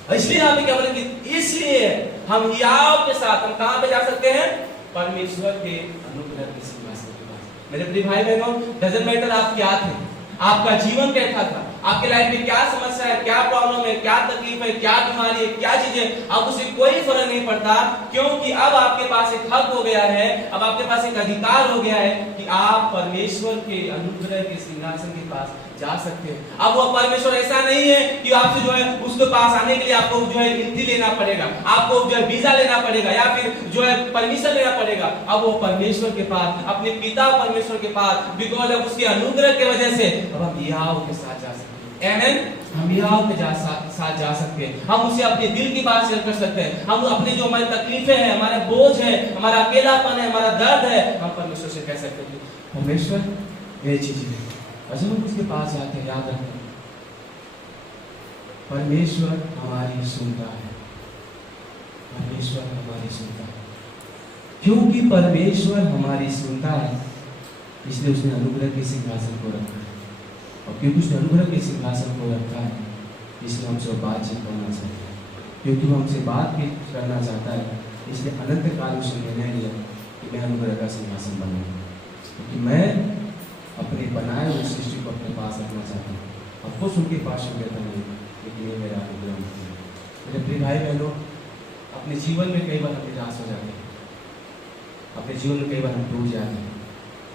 है। इसलिए हमें क्या बोले कि इसलिए हम याव के साथ हम कहां पे जा सकते हैं? परमेश्वर के अनुग्रह के सिंहासन के पास। मेरे प्रिय भाई बहनों, डजंट मैटर आप क्या थे, आपका जीवन कैसा था, आपके लाइफ में क्या समस्या है, क्या प्रॉब्लम है, क्या तकलीफ है, क्या बीमारी है, क्या चीजें, अब उससे कोई फर्क नहीं पड़ता, क्योंकि अब आपके पास एक हक हो गया है, अब आपके पास एक अधिकार हो गया है कि आप परमेश्वर के अनुग्रह के सिंहासन के पास जा सकते हैं। अब वो परमेश्वर ऐसा नहीं है कि आपसे जो है उसके पास आने के लिए आपको जो है एंट्री लेना पड़ेगा, आपको जो है वीजा लेना पड़ेगा या फिर जो है परमिशन लेना पड़ेगा। अब वो परमेश्वर के पास, अपने पिता परमेश्वर के पास, बिकॉज ऑफ उसके अनुग्रह की वजह से अब हम याव के साथ जा सकते हैं। आमेन। हम याव के साथ जा सकते हैं। हम उसे अपने दिल की बात शेयर कर सकते हैं। हम अपनी जो हमारी तकलीफें हैं, हमारा बोझ है, हमारा अकेलापन है, हमारा दर्द है, हम परमेश्वर से कह सकते हैं परमेश्वर ये चीजें है। और जब हम उसके पास जाते हैं, याद रखें परमेश्वर हमारी सुनता है। परमेश्वर हमारी सुनता है। क्योंकि परमेश्वर हमारी सुनता है, इसलिए उसने अनुग्रह के सिंहासन को रखा है। और क्योंकि उसने अनुग्रह के सिंहासन को रखा है, इसलिए हमसे बातचीत करना चाहता है। क्योंकि वो हमसे बात भी करना चाहता है, इसलिए अनंत काल उसने निर्णय लिया कि मैं अनुग्रह का सिंहासन बनाऊंगा, क्योंकि मैं अपने बनाए हुए सृष्टि को अपने पास रखना चाहता हूँ। और कुछ उनके पास योग्यता नहीं, लेकिन ये मेरा अनुग्रह है। मेरे प्रिय भाई बहनों, अपने जीवन में कई बार हम निराश हो जाते हैं, अपने जीवन में कई बार हम टूट जाते हैं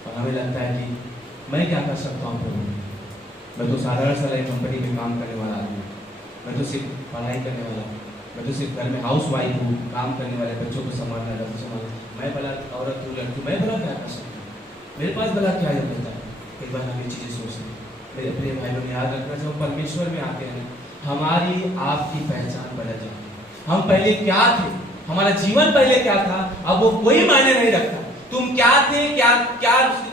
और हमें लगता है कि मैं क्या कर सकता हूँ प्रभु, मैं तो साधारण सा कंपनी में काम करने वाला आदमी, मैं तो सिर्फ पढ़ाई करने वाला हूँ, मैं तो सिर्फ घर में हाउस वाइफ हूँ, काम करने वाले बच्चों को संभालना, घर को संभालना, मैं भला औरत हूँ, लड़की, मैं भला क्या कर सकता हूँ, मेरे पास भला क्या योग्यता है। एक बार हम ये चीज़ें सोचते हैं। मेरे प्रिय भाई बहन, याद रखना, जब परमेश्वर में आते हैं हमारी आपकी पहचान बदल जाती है। हम पहले क्या थे, हमारा जीवन पहले क्या था, अब वो कोई मायने नहीं रखता। तुम क्या थे, क्या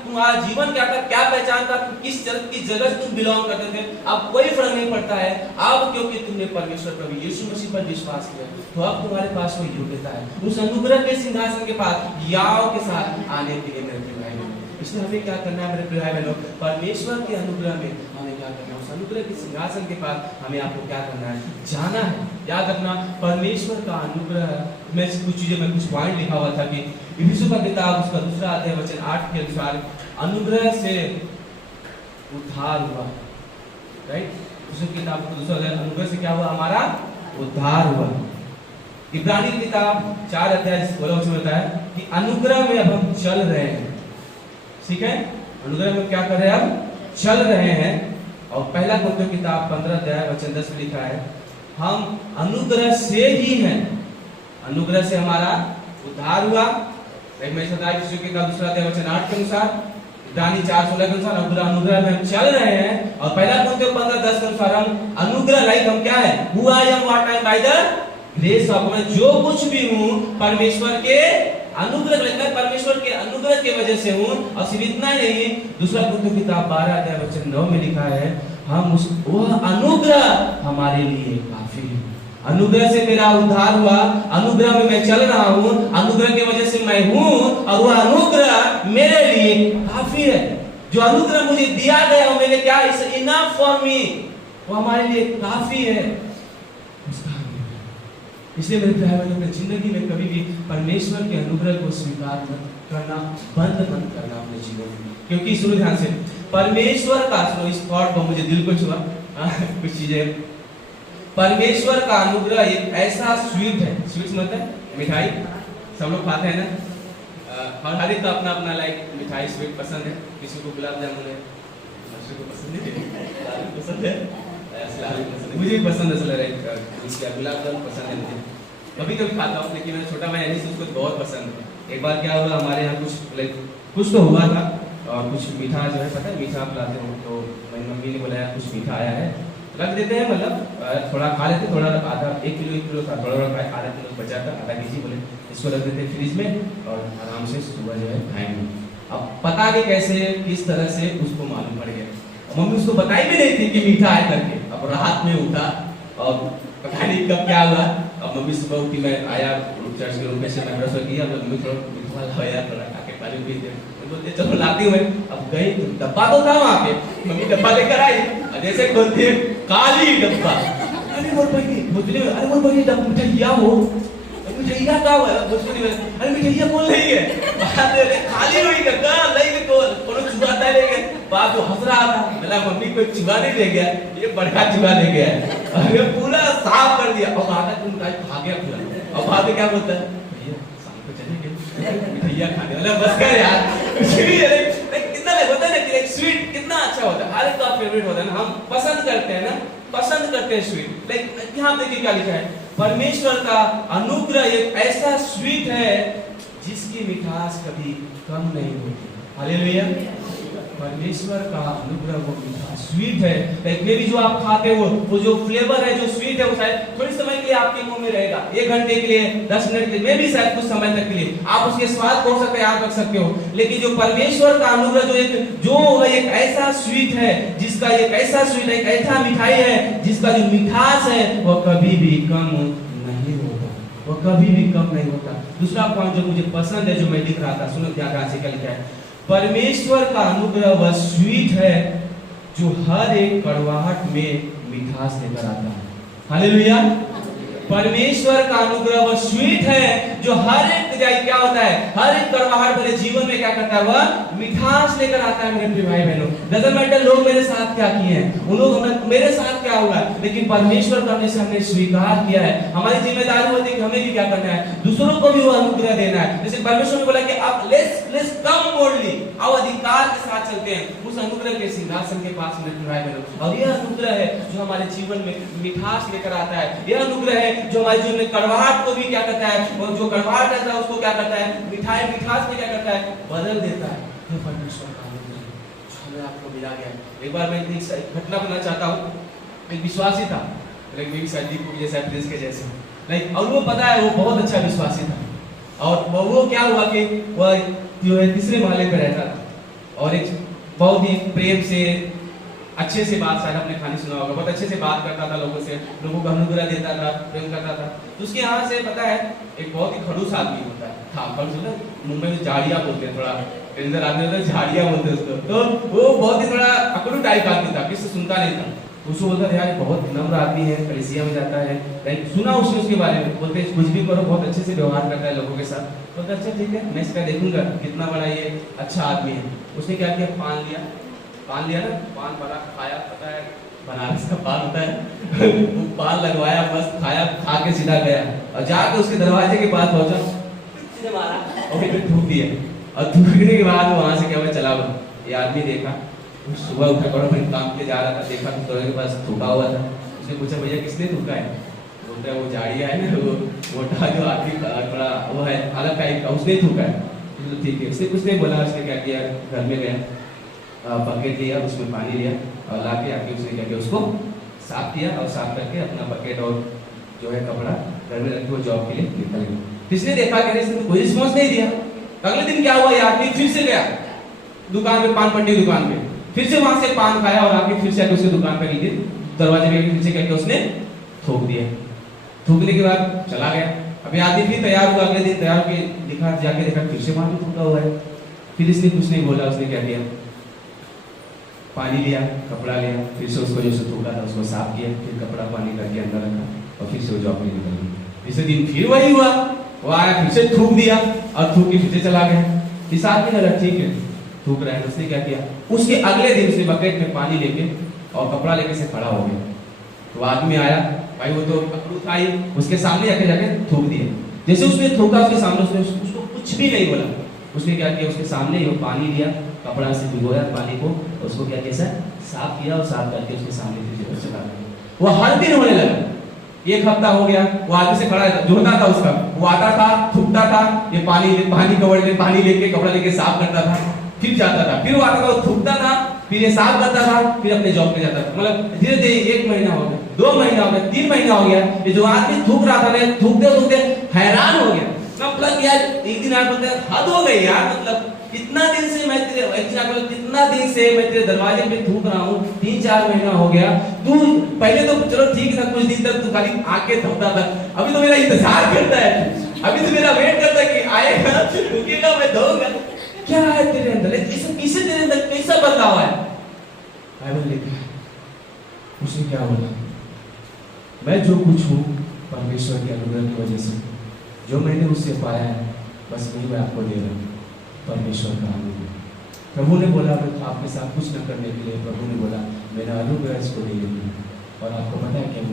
तुम्हारा जीवन क्या था, क्या पहचान था, किस जगह से तुम बिलोंग करते थे, अब कोई फर्क नहीं पड़ता है। अब क्योंकि तुमने परमेश्वर प्रभु यीशु मसीह पर विश्वास किया, तो अब तुम्हारे पास वो योग्यता है उस अनुग्रह के सिंहासन के पास याव के साथ आने के लिए। मेरे प्रिय भाई बहनों, इसलिए हमें क्या करना है मेरे प्रिय भाई बहनों, परमेश्वर के अनुग्रह में हमें क्या करना है, उस अनुग्रह के सिंहासन के पास हमें आपको क्या करना है, जाना है। याद रखना, परमेश्वर का अनुग्रह में कुछ चीजें में कुछ पॉइंट लिखा हुआ था कि इफिसियों का किताब उसका 2 अध्याय वचन 8 के अनुसार अनुग्रह से उद्धार हुआ। राइट, इफिसियों की किताब का 2 अध्याय, अनुग्रह से क्या हुआ, हमारा उद्धार हुआ। इब्रानी की किताब 4 अध्याय 16 वचन होता है कि अनुग्रह में अब हम चल रहे हैं। ठीक है, अनुग्रह में क्या कर रहे हैं, अब चल रहे हैं। और पहला कुरिन्थियों की किताब 15 अध्याय वचन 10 में लिखा है हम अनुग्रह से ही हैं, अनुग्रह से हमारा उद्धार हुआ। मैं सदाई की किताब 2 अध्याय वचन 8 के अनुसार, इब्रानी 4:16 के अनुसार अनुग्रह में हम चल रहे हैं। और पहला कुरिन्थियों 15:10 के अनुसार हम अनुग्रह लाइक हम क्या है, who I am what I am by the grace of, मैं जो कुछ भी हूँ परमेश्वर के अनुग्रह, परमेश्वर के अनुग्रह की वजह से हूँ। और सिर्फ इतना ही नहीं, दूसरा कुरिन्थियों की किताब 12 अध्याय वचन 9 में लिखा है हम उस वह अनुग्रह हमारे लिए काफी है। अनुग्रह से मेरा उद्धार हुआ, अनुग्रह में मैं चल रहा हूँ, अनुग्रह की वजह से मैं हूँ, और वह अनुग्रह मेरे लिए काफी है। जो अनुग्रह मुझे दिया गया वो मेरे क्या, इज इनफ फॉर मी, वो हमारे लिए काफी है। इसलिए मेरे भाई बहनों, अपनी जिंदगी में कभी भी परमेश्वर के अनुग्रह को स्वीकार करना बंद मत करना अपने जीवन में, क्योंकि सुनो ध्यान से, परमेश्वर का, सुनो इस थॉट को, मुझे दिल को छुआ कुछ चीजें। परमेश्वर का अनुग्रह एक ऐसा स्वीट है, स्वीट मतलब मिठाई, सब लोग खाते हैं ना, हर एक का अपना अपना लाइक मिठाई स्वीट पसंद है। किसी को गुलाब जामुन है, किसी को पसंद है, पसंद है, मुझे भी पसंद है, गुलाब जामुन पसंद है मुझे, कभी कभी खाता हूँ, लेकिन मेरा छोटा भाई अनीस उसको बहुत पसंद है। एक बार क्या हुआ, हमारे यहाँ कुछ तो हुआ था और कुछ मीठा जो है, पता है मीठा आप लाते हो, तो मेरी मम्मी ने बोला कुछ मीठा आया है, रख देते हैं, मतलब थोड़ा खा लेते, थोड़ा आधा 1 किलो था, थोड़ा आधा किलो बचा था, आधा केजी, बोले इसको रख देते फ्रिज में और आराम से सुबह जो है खाएंगे। अब पता नहीं कैसे किस तरह से उसको मालूम पड़ गया, मम्मी उसको बताई भी नहीं थी कि मीठा है करके। अब रात में उठा और पता नहीं कब क्या हुआ, अब मम्मी सुबह उठी, मैं आया चर्च के रूम में से, मैं ब्रश किया, मम्मी थोड़ा मीठा लाया, थोड़ा खा के पानी पीते, बोलते चलो लाती हूँ। अब गई तो डब्बा तो था वहाँ पे, मम्मी डब्बा लेकर आई, जैसे खोलती है काली डब्बा, अरे बोल भाई बोतले, अरे बोल भाई डब्बा मिठाइया हो, मिठाइया का हुआ भोजपुरी में, अरे मिठाइया कौन ले गए, खाली हुई डब्बा ले गए, कौन चुराता ले गए, बाप जो हंस रहा था, बोला मम्मी कोई चुरा नहीं ले गया, ये बड़का चुरा ले गया, अरे पूरा साफ कर दिया। और आधा तुम खा गया पूरा, और बाद में क्या बोलता है, भैया शाम को चलेंगे मिठाइया खाने, मतलब बस कर यार, कितना होता है ना कि स्वीट कितना अच्छा होता है, हर एक का फेवरेट होता है ना, हम पसंद करते हैं ना, पसंद करते हैं स्वीट। लाइक यहाँ देखिए क्या लिखा है, परमेश्वर का अनुग्रह एक ऐसा स्वीट है जिसकी मिठास कभी कम नहीं होती। हालेलुया। परमेश्वर का अनुग्रह वो मीठा स्वीट है, लाइक मे भी जो आप खाते हो वो जो फ्लेवर है, जो स्वीट है, वो शायद थोड़ी समय के लिए आपके मुंह में रहेगा, 1 घंटे के लिए, 10 मिनट के लिए, मे भी शायद कुछ समय तक के लिए आप उसके स्वाद को सकते याद रख सकते हो, लेकिन जो परमेश्वर का अनुग्रह जो एक ऐसा स्वीट है, जिसका एक ऐसा स्वीट है, एक ऐसा मिठाई है जिसका जो मिठास है वो कभी भी कम नहीं होता, वो कभी भी कम नहीं होता। दूसरा पॉइंट जो मुझे पसंद है, जो मैं लिख रहा था, सुनो क्या कहां से क्या लिखा है, परमेश्वर का अनुग्रह वह स्वीट है जो हर एक कड़वाहट में मिठास लेकर आता है। हालेलुया। परमेश्वर का अनुग्रह वह स्वीट है जो हर एक क्या होता है, हर एक कड़वाहट भरे जीवन में क्या करता है, वह मिठास लेकर आता है। मेरे प्रिय भाई बहनों, डजंट मैटर लोग मेरे साथ क्या किए हैं, उन लोग मेरे साथ क्या हुआ, लेकिन परमेश्वर का हमने स्वीकार किया है। हमारी जिम्मेदारी होती है कि हमें भी क्या करना है, दूसरों को भी वो अनुग्रह देना है। जैसे परमेश्वर ने बोला कि आप लेट्स कम बोल्डली, आओ अधिकार के साथ चलते हैं उस अनुग्रह के सिंहासन के पास। मेरे प्रिय भाई बहनों, और यह अनुग्रह है जो हमारे जीवन में मिठास लेकर आता है, यह अनुग्रह है जो हमारे जीवन में कड़वाहट को भी क्या करता है, और जो कड़वाहट रहता है उसको क्या करता है, मिठास में क्या करता है, बदल देता है। ये परमेश्वर का अनुग्रह हमें आपको मिला गया। एक बार मैं एक घटना बताना चाहता हूँ। एक विश्वासी था, लेकिन मेरी शादी को जैसे प्रिंस के जैसे, लाइक, और वो पता है वो बहुत अच्छा विश्वासी था, और वो क्या हुआ कि वह जो है 3रे महले पे रहता था, और एक बहुत ही प्रेम से अच्छे से बात, शायद आपने कहानी सुना होगा, बहुत अच्छे से बात करता था लोगों से, लोगों को अनुग्रह देता था, प्रेम करता था। तो उसके यहाँ से पता है एक बहुत ही खड़ूस आदमी होता है, था खड़ूस होता है, मुंबई में झाड़िया बोलते हैं, थोड़ा इधर आदमी होता है झाड़िया बोलते हैं उसको। तो वो बहुत ही थोड़ा अकड़ू टाइप आदमी था, किसी से सुनता नहीं था। उसको बोलता था यार बहुत नम्र आदमी है, कलीसिया में जाता है, लाइक सुना उसके बारे में, बोलते कुछ भी करो बहुत अच्छे से व्यवहार करता है लोगों के साथ। बोलता अच्छा ठीक है, मैं इसका देखूंगा कितना बड़ा ये अच्छा आदमी है। उसने क्या किया, पान लिया ना, पान बड़ा खाया, पता है बनारस का पान होता है वो पान लगवाया, मस्त खाया, खा के सीधा गया, और जाके उसके दरवाजे के पास पहुंचा, सीधे मारा और फिर थूक दिया। और थूकने के बाद वहां से क्या हुआ, चला गया। ये आदमी देखा, सुबह उठा कर अपने काम के जा रहा था, देखा तो दरवाजे के पास थूका हुआ था। उसने पूछा भैया किसने थूका है? बोलता है वो झाड़िया है ना, वो मोटा जो आदमी थोड़ा वो है अलग टाइप का, उसने थूका है। तो ठीक है, उसने कुछ नहीं बोला। उसने क्या किया, घर में गया, बकेट लिया, उसमें पानी लिया और ला के आके उसने क्या किया, उसको साफ किया, और साफ करके अपना बकेट और जो है कपड़ा घर में रख के वो जॉब के लिए निकल गया। किसने देखा कि इसने तो कोई रिस्पॉन्स नहीं दिया। अगले दिन क्या हुआ, ये आदमी फिर से गया दुकान पे, पान पट्टी दुकान पे, फिर से वहां से पान खाया और आके फिर से आके उसके दुकान पे लीजिए दरवाजे पे फिर से क्या किया, उसने थूक दिया। थूकने के बाद चला गया। अभी आदमी फिर तैयार हुआ, अगले दिन तैयार होकर दिखा, जाके देखा फिर से वहां पे थूका हुआ है। फिर इसने कुछ नहीं बोला, उसने क्या किया, पानी लिया, कपड़ा लिया, फिर से उसको जो थूका था उसको साफ किया, फिर कपड़ा पानी करके अंदर रखा और फिर से वो जॉब में निकल गया। तीसरे दिन फिर वही हुआ, वो आया फिर से थूक दिया और थूक के फिर से चला गया। इस आदमी ने लगा ठीक है, थूक रहा है। उसने क्या किया, उसके अगले दिन उसने बकेट में पानी लेके और कपड़ा लेके से खड़ा हो गया। तो आदमी आया, भाई वो तो पकड़ू था ही, उसके सामने जाके थूक दिया। जैसे उसने थूका उसके सामने, उसने उसको कुछ भी नहीं बोला। उसने क्या किया, उसके सामने ही वो पानी लिया, कपड़ा से भिगोया पानी को, उसको क्या किया, साफ किया और साफ करके उसके सामने से चला गया। वो हर दिन होने लगा। एक हफ्ता हो गया, वो आगे से खड़ा जो होता था उसका, वो आता था, थूकता था, ये पानी कवर में पानी लेके कपड़ा लेके साफ करता था, फिर जाता था, फिर वो आता था, वो थूकता था, फिर ये साफ करता था, फिर अपने जॉब पे जाता था। मतलब धीरे धीरे 1 महीना हो गया, 2 महीना हो गया, 3 महीना हो गया। ये जो आदमी थूक रहा था ना, थूकते थूकते हैरान हो गया। मतलब यार एक दिन आप बोलते हद हो गई यार, मतलब कितना दिन से मैं तेरे दरवाजे पे थूक रहा हूँ, 3-4 महीना हो गया। तू पहले तो चलो ठीक था, कुछ दिन तक तू खाली आके थकता था, अभी तो मेरा इंतजार करता है, अभी तो मेरा वेट करता है कि आएगा, रुकेगा, मैं धोऊंगा। क्या है तेरे अंदर, किसे तेरे अंदर कैसा बदलाव है? बाइबल लिखा है, उसने क्या बोला, मैं जो कुछ हूँ परमेश्वर के अनुग्रह की वजह से, जो मैंने उससे पाया है बस वही मैं आपको दे रहा हूँ, परमेश्वर का अनुग्रह। प्रभु ने बोला आपके साथ कुछ न करने के लिए, प्रभु ने बोला मैंने अनुग्रह इसको दे दिया। और आपको पता है क्या,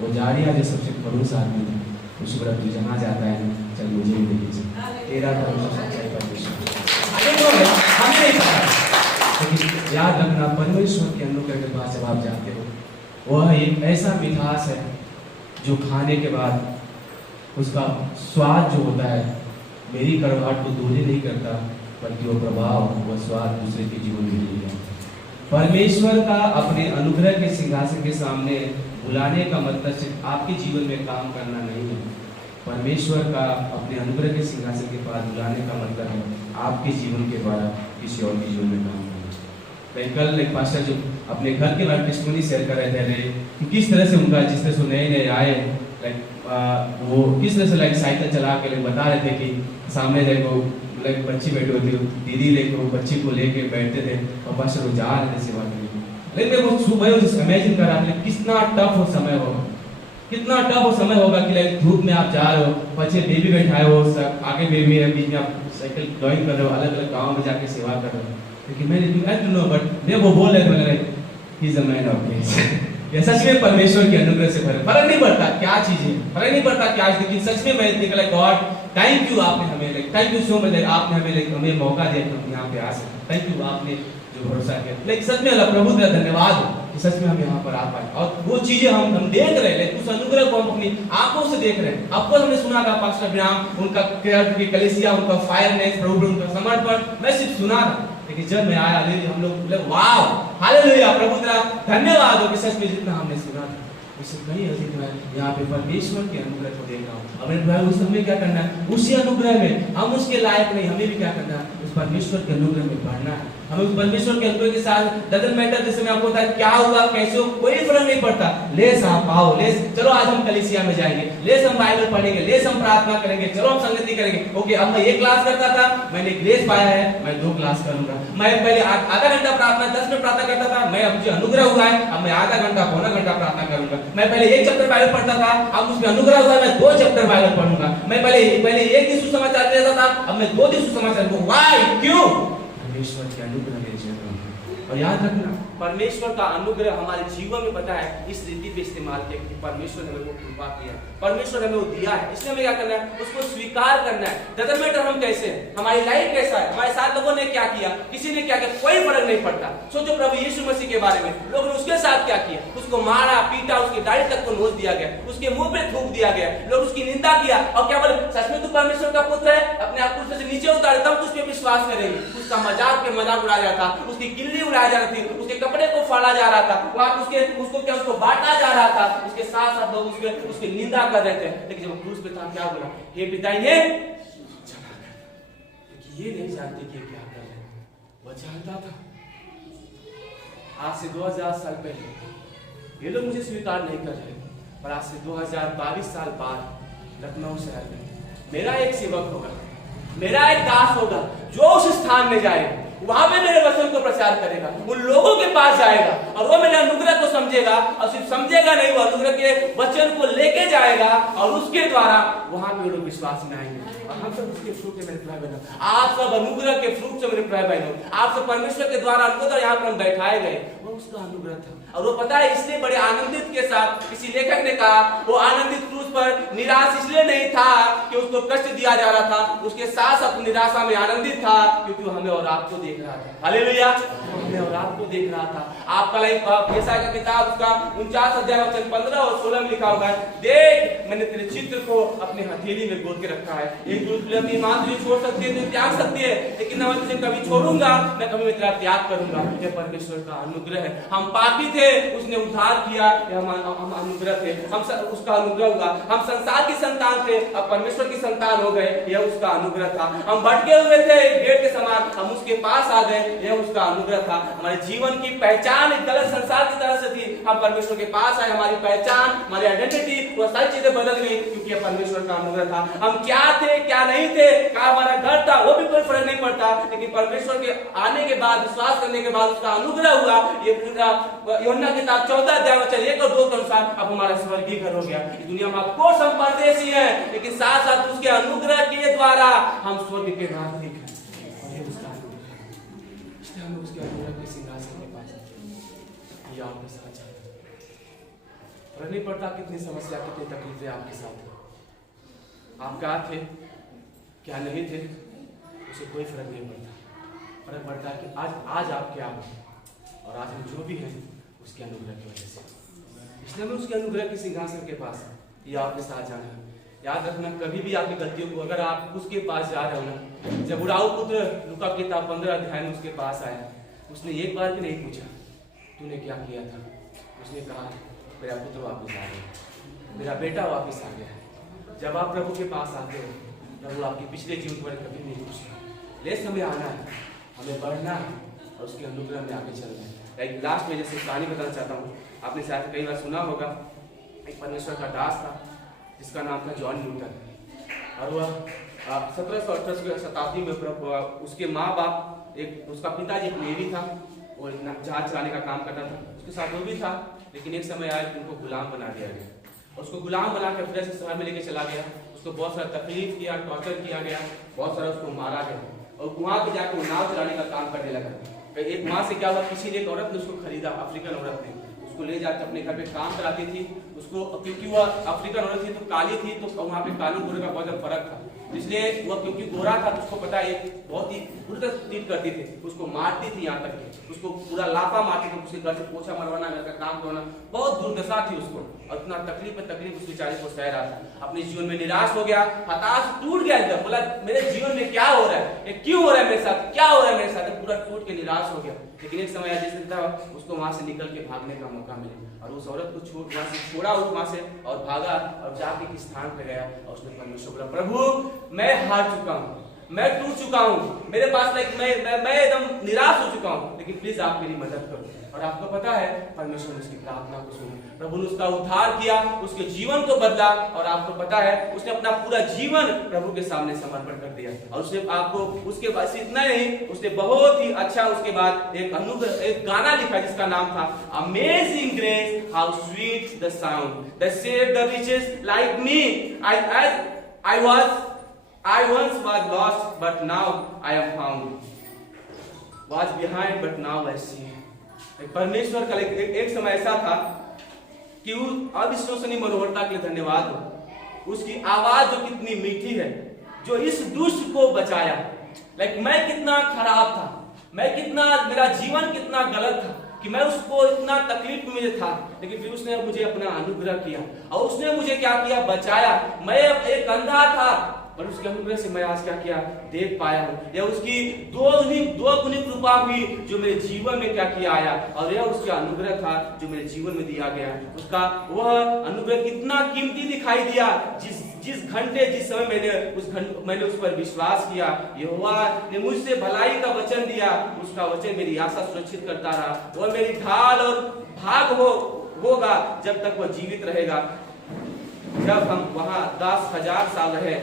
वो जाड़िया जो सबसे खड़ूस आदमी था, उस पर तू जहाँ जाता है चल मुझे भी ले लीजिए, तेरा धर्म तो सच्चाई परमेश्वर। हम नहीं पता, लेकिन याद रखना परमेश्वर के अनुग्रह के पास जब आप जाते हो, वह एक ऐसा मिठास है जो खाने के बाद उसका स्वाद जो होता है मेरी कड़वाहट को दूर ही नहीं करता, बल्कि वो प्रभाव, वो स्वाद दूसरे के जीवन में ले जाता है। परमेश्वर का अपने अनुग्रह के सिंहासन के सामने बुलाने का मतलब सिर्फ आपके जीवन में काम करना नहीं है। परमेश्वर का अपने अनुग्रह के सिंहासन के पास बुलाने का मतलब है आपके जीवन के द्वारा किसी और के जीवन में काम करना। कल एक पास्टर जो अपने घर के बारे में टेस्टिमनी शेयर कर रहे थे कि किस तरह से उनका, जिस तरह से नए आए, वो किस तरह से साइकिल चला के बता रहे थे कि सामने देखो बच्ची बैठी होती है, दीदी देखो बच्ची को लेके बैठते थे और बस वो जा रहे थे सेवा के लिए। लेकिन वो सुबह इमेजिन कर रहा था कितना टफ वो समय होगा, कितना टफ वो समय होगा कि धूप में आप जा रहे हो, बच्चे बेबी बैठाए हो, आगे बेबी है, बीच में आप साइकिल ड्राइविंग कर रहे हो, अलग अलग गाँव में जाके सेवा कर रहे हो। लेकिन मैं वो बोल रहे थे ये सच में परमेश्वर के अनुग्रह से भरे। फर्क नहीं पड़ता क्या चीजें, फर्क नहीं पड़ता क्या, लेकिन सच में मैं निकला गॉड थैंक यू, आपने हमें थैंक यू सो मच, आपने हमें मौका दिया कि हम यहाँ पे आ सके, थैंक यू आपने जो भरोसा किया। लेकिन सच में अल्लाह प्रभु का धन्यवाद कि सच में हम यहाँ पर आ पाए और वो चीजें हम देख रहे हैं, उस अनुग्रह को हम अपनी आंखों से देख रहे हैं। आपको हमने सुना था पास्टर विराम, उनका कलीसिया, उनका फायरनेस, प्रभु उनका समर्पण, मैं सिर्फ सुना था, लेकिन जब मैं आया हम लोग बोले वाह हालेलुया, प्रभु तेरा धन्यवाद हो कि सच में जितना हमने सुना था उससे कहीं अधिक मैं यहाँ पे परमेश्वर के अनुग्रह को देख रहा हूँ। अब उस हमें क्या करना है, उसी अनुग्रह में, हम उसके लायक नहीं, हमें भी क्या करना है, उस परमेश्वर के अनुग्रह में बढ़ना है। हमें उस परमेश्वर के अनुग्रह के साथ डजंट मैटर जैसे मैं आपको बताया क्या हुआ कैसे हो, कोई फर्क नहीं पड़ता। लेस आप आओ, लेस चलो आज हम कलीसिया में जाएंगे, लेस हम बाइबल पढ़ेंगे, लेस हम प्रार्थना करेंगे, चलो हम संगति करेंगे। ओके, अब मैं 1 क्लास करता था, मैंने ग्रेस पाया है, मैं 2 क्लास करूंगा। मैं पहले आधा घंटा प्रार्थना 10 मिनट प्रार्थना करता था, मैं अब मुझे अनुग्रह हुआ है, अब मैं आधा घंटा पौना घंटा प्रार्थना करूंगा। मैं पहले 1 चैप्टर बाइबल पढ़ता था, अब मुझे अनुग्रह हुआ है, मैं 2 चैप्टर बाइबल पढ़ूंगा। मैं पहले 1 दिन सुसमाचार देता था, अब मैं 2 दिन सुसमाचार। व्हाई, क्यों? परमेश्वर के अनुग्रह मेरे जीवन में। और याद रखना परमेश्वर का अनुग्रह हमारे जीवन में पता है इस रीति पे इस्तेमाल किया कि परमेश्वर ने हमें वो कृपा किया है, परमेश्वर ने हमें वो दिया है, इसलिए हमें क्या करना है, उसको स्वीकार करना है। डजंट मैटर हम कैसे हैं, हमारी लाइफ कैसा है, हमारे साथ लोगों ने क्या किया, किसी ने क्या किया, कोई फर्क नहीं पड़ता। सोचो प्रभु यीशु मसीह के बारे में, लोगों ने उसके साथ क्या किया, उसको मारा पीटा, उसकी दाढ़ी तक को नोच दिया गया, उसके मुंह पे थूक दिया गया, लोग उसकी निंदा किया और क्या बोले, सच में तू परमेश्वर का पुत्र है, अपने आप को से नीचे उतारे तब उस पर विश्वास करेंगे। उसका मजाक उड़ाया जाता था, उसकी किल्ली उड़ाया जा रही थी, उसके कपड़े को फाड़ा जा रहा था, वहां उसको बांटा जा रहा था, उसके साथ साथ लोग उसकी निंदा कर रहे थे। लेकिन जब क्रूस पे था क्या बोला, हे पिता इन्हें क्षमा कर, क्योंकि ये नहीं जानते कि क्या कर रहे हैं। वो जानता था आज से 2000 साल पहले ये लोग मुझे स्वीकार नहीं कर रहे, पर आज से 2022 साल बाद लखनऊ शहर में मेरा एक सेवक होगा, मेरा एक दास होगा जो उस स्थान में जाएगा, वहां पे मेरे वचन को प्रचार करेगा, उन लोगों के पास जाएगा और वो मेरे अनुग्रह को समझेगा और सिर्फ समझेगा नहीं, वो अनुग्रह के वचन को लेके जाएगा और उसके द्वारा वहां पे लोग विश्वास में आएंगे। और हम सब उसके फ्रूट है मेरे भाई बहनों। आप सब अनुग्रह के फ्रूट से मेरे भाई बहनों। आप सब परमेश्वर के द्वारा अनुग्रह यहाँ पर हम बैठाए गए, वो उसका अनुग्रह था। और वो पता है इसलिए बड़े आनंदित के साथ किसी लेखक ने कहा वो आनंदित क्रूस पर निराश इसलिए नहीं था कि उसको कष्ट दिया जा रहा था, उसके साथ साथ निराशा में आनंदित था क्योंकि वो हमें और आपको देख रहा था। हालेलुया, हमें और आपको देख रहा था। आपका यशायाह का किताब उसका 49 अध्याय वचन 15 और 16 में लिखा हुआ है, देख मैंने तेरे चित्र को अपने हथेली में गोद के रखा है। एक दूसरे अपनी मां तुझे छोड़ सकती है, तुझे त्याग सकती है, लेकिन मैं तुझे कभी छोड़ूंगा न कभी मैं तेरा त्याग करूंगा। यह परमेश्वर का अनुग्रह है। हम पापी थे, उसने उद्धार किया, हम अनुग्रह थे, हम उसका अनुग्रह हुआ। हम संसार की संतान थे, अब परमेश्वर की संतान हो गए, यह उसका अनुग्रह था। हम भटके हुए थे भेड़ के समान, हम उसके पास आ गए, यह उसका अनुग्रह था। हमारे जीवन की पहचान एक गलत संसार की तरह से थी, हम परमेश्वर के पास आए, हमारी पहचान, हमारी आइडेंटिटी, वो सारी चीजें बदल गई क्योंकि यह परमेश्वर का अनुग्रह था। हम क्या थे क्या नहीं थे, कहाँ हमारा घर था, वो भी कोई फर्क नहीं पड़ता, लेकिन परमेश्वर के आने के बाद, विश्वास करने के बाद उसका अनुग्रह हुआ। ये यूहन्ना किताब 14 अध्याय वचन 1 और 2 के अनुसार अब हमारा स्वर्गीय घर हो गया। इस दुनिया में आपको हम परदेशी हैं, लेकिन साथ साथ उसके अनुग्रह के द्वारा हम स्वर्ग के नागरिक हैं। और ये उसका अनुग्रह है, इसलिए हमें उसके अनुग्रह के सिंहासन के पास ये आपके साथ जाना। फर्क नहीं पड़ता कितनी समस्या, कितनी तकलीफें आपके साथ है, आप क्या थे क्या नहीं थे, उसे कोई फर्क नहीं पड़ता। फर्क पड़ता है कि आज आप क्या हो, और आज हम जो भी हैं उसके अनुग्रह की वजह से। इसलिए हमें उसके अनुग्रह के सिंहासन के पास ये आपके साथ जाना है। याद रखना, कभी भी आपकी गलतियों को अगर आप उसके पास जा रहे हो ना, जब उड़ाऊ पुत्र लूका की किताब 15 अध्याय में उसके पास आया, उसने एक बार भी नहीं पूछा तूने क्या किया था। उसने कहा मेरा पुत्र वापस आ गया, मेरा बेटा वापस आ गया। जब आप प्रभु के पास आते हो, प्रभु आपके पिछले जीवन पर कभी नहीं पूछता। लेस हमें आना है, हमें बढ़ना है और उसके अनुग्रह में आगे चलना है। लाइक लास्ट में जैसे कहानी बताना चाहता हूँ, आपने शायद कई बार सुना होगा, एक परमेश्वर का दास था जिसका नाम था जॉन न्यूटन, और वह 1718 शताब्दी में उसके माँ बाप, एक उसका पिताजी एक नेवी था, वो जहाज चलाने का काम करता था, उसके साथ वो भी था, लेकिन एक समय आया कि उनको गुलाम बना दिया गया। और उसको गुलाम बना कर फिर से शहर में लेके चला गया, उसको बहुत सारा तकलीफ किया, टॉर्चर किया गया, बहुत सारा उसको मारा गया, और वहाँ पे जाकर वो नाव चलाने का काम करने लगा। एक वहाँ से क्या हुआ, किसी ने एक औरत ने उसको खरीदा, अफ्रीकन औरत ने उसको ले जाकर अपने घर पे काम कराती थी उसको, क्योंकि वह अफ्रीकन औरत थी तो काली थी, तो वहाँ पे काले गोरे का बहुत फर्क था, इसलिए वह क्योंकि गोरा था तो उसको पता है बहुत ही बुरी ट्रीट करती थी, उसको मारती थी, यहाँ तक कि उसको पूरा लाफा मारती थी, उसके घर से पोछा मरवाना, घर का काम करवाना, बहुत दुर्दशा थी उसको, और इतना तकलीफ में तकलीफ उस बेचारे को सह रहा था। अपने जीवन में निराश हो गया, हताश, टूट गया एकदम, बोला मेरे जीवन में क्या हो रहा है, ये क्यों हो रहा है मेरे साथ, क्या हो रहा है मेरे साथ, पूरा टूट के निराश हो गया। लेकिन एक समय जैसे था उसको वहां से निकल के भागने का मौका मिला, और उस औरत को छोड़ा वहां से और भागा, और जाके किस स्थान पे गया, और उसने परमेश्वर बोला प्रभु मैं हार चुका हूँ, मैं टूट चुका हूँ, मेरे पास मैं एकदम निराश हो चुका हूँ, लेकिन प्लीज आप मेरी मदद करो। और आपको पता है परमेश्वर ने उसकी प्रार्थना को सुना, प्रभु ने उसका उद्धार किया, उसके जीवन को बदला, और आपको पता है उसने अपना पूरा जीवन प्रभु के सामने समर्पण कर दिया। और उसने आपको उसके बाद इतना नहीं, उसने बहुत ही अच्छा उसके बाद एक गाना लिखा जिसका नाम था Amazing Grace, how sweet the sound that saved the riches like me, I once was lost but now I am found, was behind but now I see। परमेश्वर का एक समय ऐसा था कि अविश्वसनीय मनोहरता के लिए धन्यवाद हो, उसकी आवाज जो कितनी मीठी है, जो इस दुष्ट को बचाया। लाइक मैं कितना खराब था, मेरा जीवन कितना गलत था कि मैं उसको इतना तकलीफ में मुझे था, लेकिन फिर उसने मुझे अपना अनुग्रह किया, और उसने मुझे क्या किया, बचाया। मैं एक अंधा था, और उसके अनुग्रह से मैं आज क्या किया, देख पाया हूँ। यह उसकी दो गुनी कृपा हुई जो मेरे जीवन में क्या किया आया, और यह उसका अनुग्रह था जो मेरे जीवन में दिया गया। उसका वह अनुग्रह कितना कीमती दिखाई दिया, जिस घंटे जिस समय मैंने उस पर विश्वास किया, यहोवा ने मुझसे भलाई का वचन दिया, उसका वचन मेरी आशा सुरक्षित करता रहा। वह मेरी ढाल और भाग होगा जब तक वह जीवित रहेगा। जब हम वहाँ 10,000 साल रहे,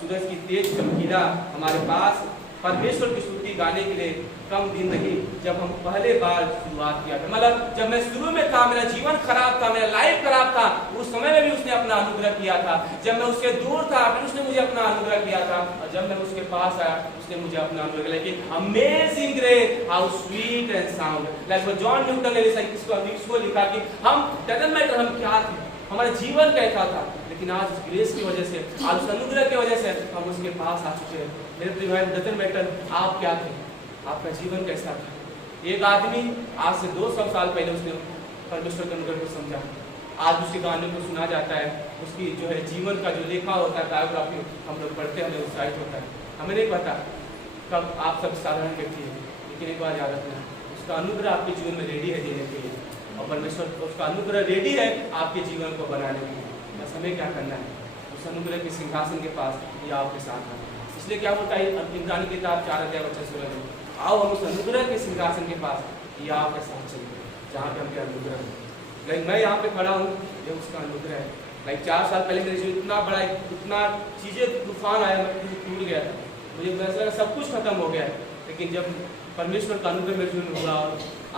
सूरज की तेज चमकीला हमारे पास परमेश्वर की स्तुति गाने के लिए कम दिन नहीं जब हम पहले बार शुरुआत किया था, मतलब जब मैं शुरू में था, मेरा जीवन खराब था, मेरा लाइफ खराब था, उस समय में भी उसने अपना अनुग्रह किया था। जब मैं उससे दूर था फिर उसने मुझे अपना अनुग्रह किया था, और जब मैं उसके पास आया उसने मुझे अपना अनुग्रह किया। लेकिन amazing Grace how sweet and sound, like John Newton ने इसको लिखा कि हम डजंट मैटर हम क्या थे, हमारा जीवन कैसा था, लेकिन आज उस ग्रेस की वजह से, आज उस अनुग्रह की वजह से हम उसके पास आ चुके हैं। मेरे प्रिय भाई, डजंट मैटर आप क्या थे, आपका जीवन कैसा था। एक आदमी आज से 200 साल पहले उसने परमेश्वर के अनुग्रह को समझा, आज उसके गाने को सुना जाता है, उसकी जो है जीवन का जो लेखा होता है, बायोग्राफी हम लोग पढ़ते हैं, हमें उत्साहित होता है। हमें नहीं पता कब आप सब साधारण व्यक्ति हैं, लेकिन एक बार याद रखना, उसका अनुग्रह आपके जीवन में रेडी है देने के लिए, और परमेश्वर उसका अनुग्रह रेडी है आपके जीवन को बनाने के लिए। बस हमें क्या करना है, उस अनुग्रह के सिंहासन के पास या आपके साथ है। इसलिए क्या होता है, इब्रानी की किताब 4:16 में, आओ हम उस अनुग्रह के सिंहासन के पास या आपके साथ चलते हैं जहाँ पे हमके अनुग्रह है। लाइक मैं यहाँ पे खड़ा हूँ, ये उसका अनुग्रह है। लाइक 4 साल पहले मेरे जीवन इतना बड़ा, इतना चीज़ें तूफान आया, मैं टूट गया था, मुझे ऐसा लगा सब कुछ खत्म हो गया है। लेकिन जब परमेश्वर का अनुग्रह मेरे जीवन में हुआ, और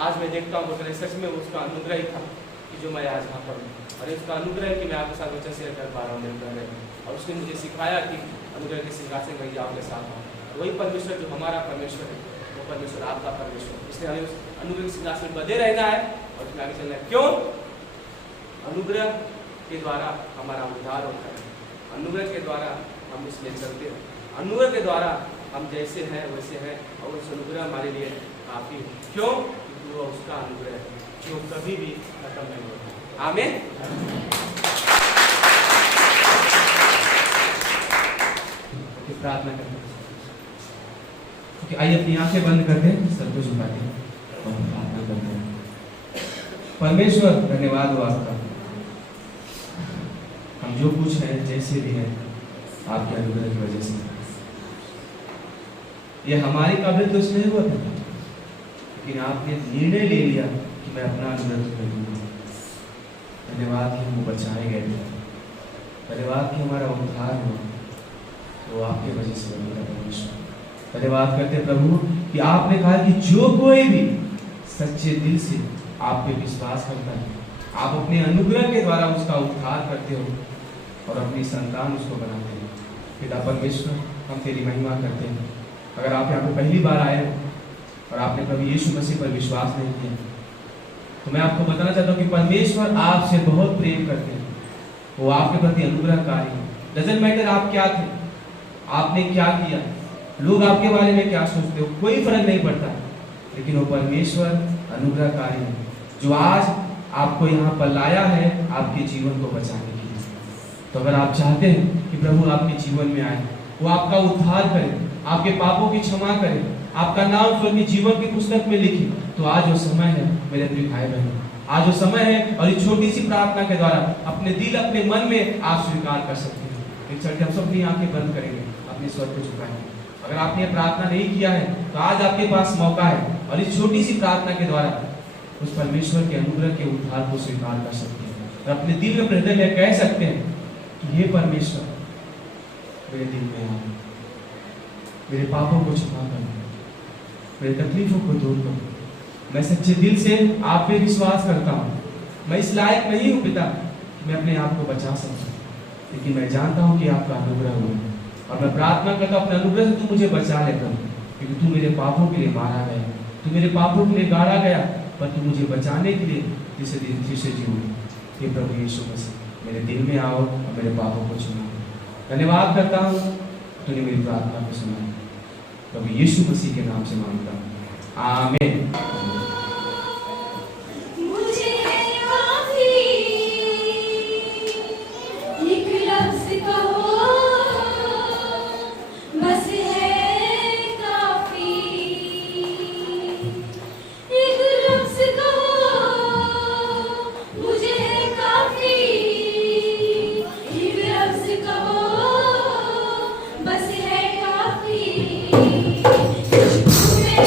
आज मैं देखता हूँ बोलते सच में उसका अनुग्रह ही था कि जो मैं आज यहाँ पर हूँ, और इसका अनुग्रह है कि मैं आपके साथ वचन शेयर कर पा रहा हूँ मेरे घर में। और उसने मुझे सिखाया कि अनुग्रह के सिंहासन में आपके साथ हूँ। वही परमेश्वर जो हमारा परमेश्वर है, वो परमेश्वर आपका परमेश्वर, इसलिए हमें उस अनुग्रह के सिंहासन में बंधे रहना है और उसमें आगे चलना है। क्यों? अनुग्रह के द्वारा हमारा उद्धार होता है, अनुग्रह के द्वारा हम इसमें चलते हैं, अनुग्रह के द्वारा हम जैसे हैं वैसे हैं, और उस अनुग्रह हमारे लिए काफी है। क्यों? क्योंकि वो उसका अनुग्रह है जो कभी भी खत्म नहीं होता। आमीन। प्रार्थना करते हैं, क्योंकि आइए अपनी आंखें बंद करते हैं, सर को झुकाते हैं और प्रार्थना करते हैं। परमेश्वर धन्यवाद हो आपका, हम जो कुछ है जैसे भी है आपके अनुग्रह की वजह से। ये हमारी काबिलियत तो इसमें हुआ था, लेकिन आपने निर्णय ले लिया कि मैं अपना अनुग्रह कर दूंगा। धन्यवाद कि हम बचाए गए थे, धन्यवाद कि हमारा उद्धार हुआ, वो आपके वजह से बनेगा परमेश्वर। धन्यवाद करते प्रभु कि आपने कहा कि जो कोई भी सच्चे दिल से आप पे विश्वास करता है, आप अपने अनुग्रह के द्वारा उसका उद्धार करते हो और अपनी संतान उसको बनाते हो। पिता परमेश्वर, हम तेरी महिमा करते हैं। अगर आप यहाँ पे पहली बार आए हो और आपने प्रभु यीशु मसीह पर विश्वास नहीं किया, तो मैं आपको बताना चाहता हूँ कि परमेश्वर आपसे बहुत प्रेम करते हैं, वो आपके प्रति अनुग्रहकारी है। डजंट मैटर आप क्या थे, आपने क्या किया, लोग आपके बारे में क्या सोचते हो, कोई फर्क नहीं पड़ता, लेकिन वो परमेश्वर अनुग्रहकारी है जो आज आपको यहाँ पर लाया है आपके जीवन को बचाने के लिए। तो अगर आप चाहते हैं कि प्रभु आपके जीवन में आए, वो आपका उद्धार करे, आपके पापों की क्षमा करे, आपका नाम स्वर्ग की जीवन की पुस्तक में लिखे, तो आज वो समय है मेरे प्रिय भाई बहन, आज वो समय है। और इस छोटी सी प्रार्थना के द्वारा अपने दिल अपने मन में आप स्वीकार कर सकते हैं। एक चलते हम सब अपनी आंखें बंद करेंगे, अपने स्वर को झुकाएंगे। अगर आपने प्रार्थना नहीं किया है तो आज आपके पास मौका है, और इस छोटी सी प्रार्थना के द्वारा उस परमेश्वर के अनुग्रह के उद्धार को स्वीकार कर सकते हैं और अपने दिल में हृदय में कह सकते हैं कि हे परमेश्वर, मेरे दिल में आओ, मेरे पापों को क्षमा करो, मेरे तकलीफों को दूर करो। मैं सच्चे दिल से आप पे विश्वास करता हूँ। मैं इस लायक नहीं हूँ पिता कि मैं अपने आप को बचा सकूं, लेकिन मैं जानता हूँ कि आपका अनुग्रह हुआ, और मैं प्रार्थना करता हूँ अपने अनुग्रह से तू मुझे बचा लेता हूँ, क्योंकि तू मेरे पापों के लिए मारा गया, तू मेरे पापों के लिए गाड़ा गया, पर तू मुझे बचाने के लिए जिसे जीव। हे प्रभु यीशु मसीह, मेरे दिल में आओ और मेरे पापों को क्षमा करो। धन्यवाद करता हूँ, तूने मेरी प्रार्थना को सुना। प्रभु यीशु मसीह के नाम से मांगता हूँ, आमीन। मुझे है काफी, एक लफ्ज़ कहो, बस है काफी, एक लफ्ज़ कहो, मुझे है काफी, एक लफ्ज़ कहो, बस है काफी। तुझको मैं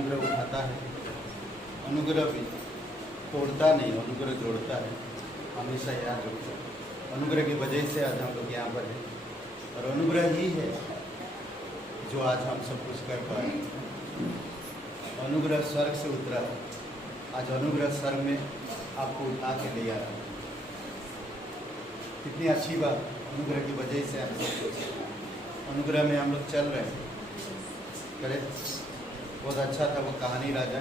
अनुग्रह उठाता है। अनुग्रह भी तोड़ता नहीं, अनुग्रह जोड़ता है, हमेशा याद रखो। अनुग्रह की वजह से आज हम लोग यहाँ पर हैं, और अनुग्रह ही है जो आज हम सब कुछ कर पाए। अनुग्रह स्वर्ग से उतरा है, आज अनुग्रह स्वर्ग में आपको उठा के ले आया। कितनी अच्छी बात, अनुग्रह की वजह से हम सब कुछ अनुग्रह में हम लोग चल रहे हैं। करेक्ट, बहुत अच्छा था वो कहानी राजा।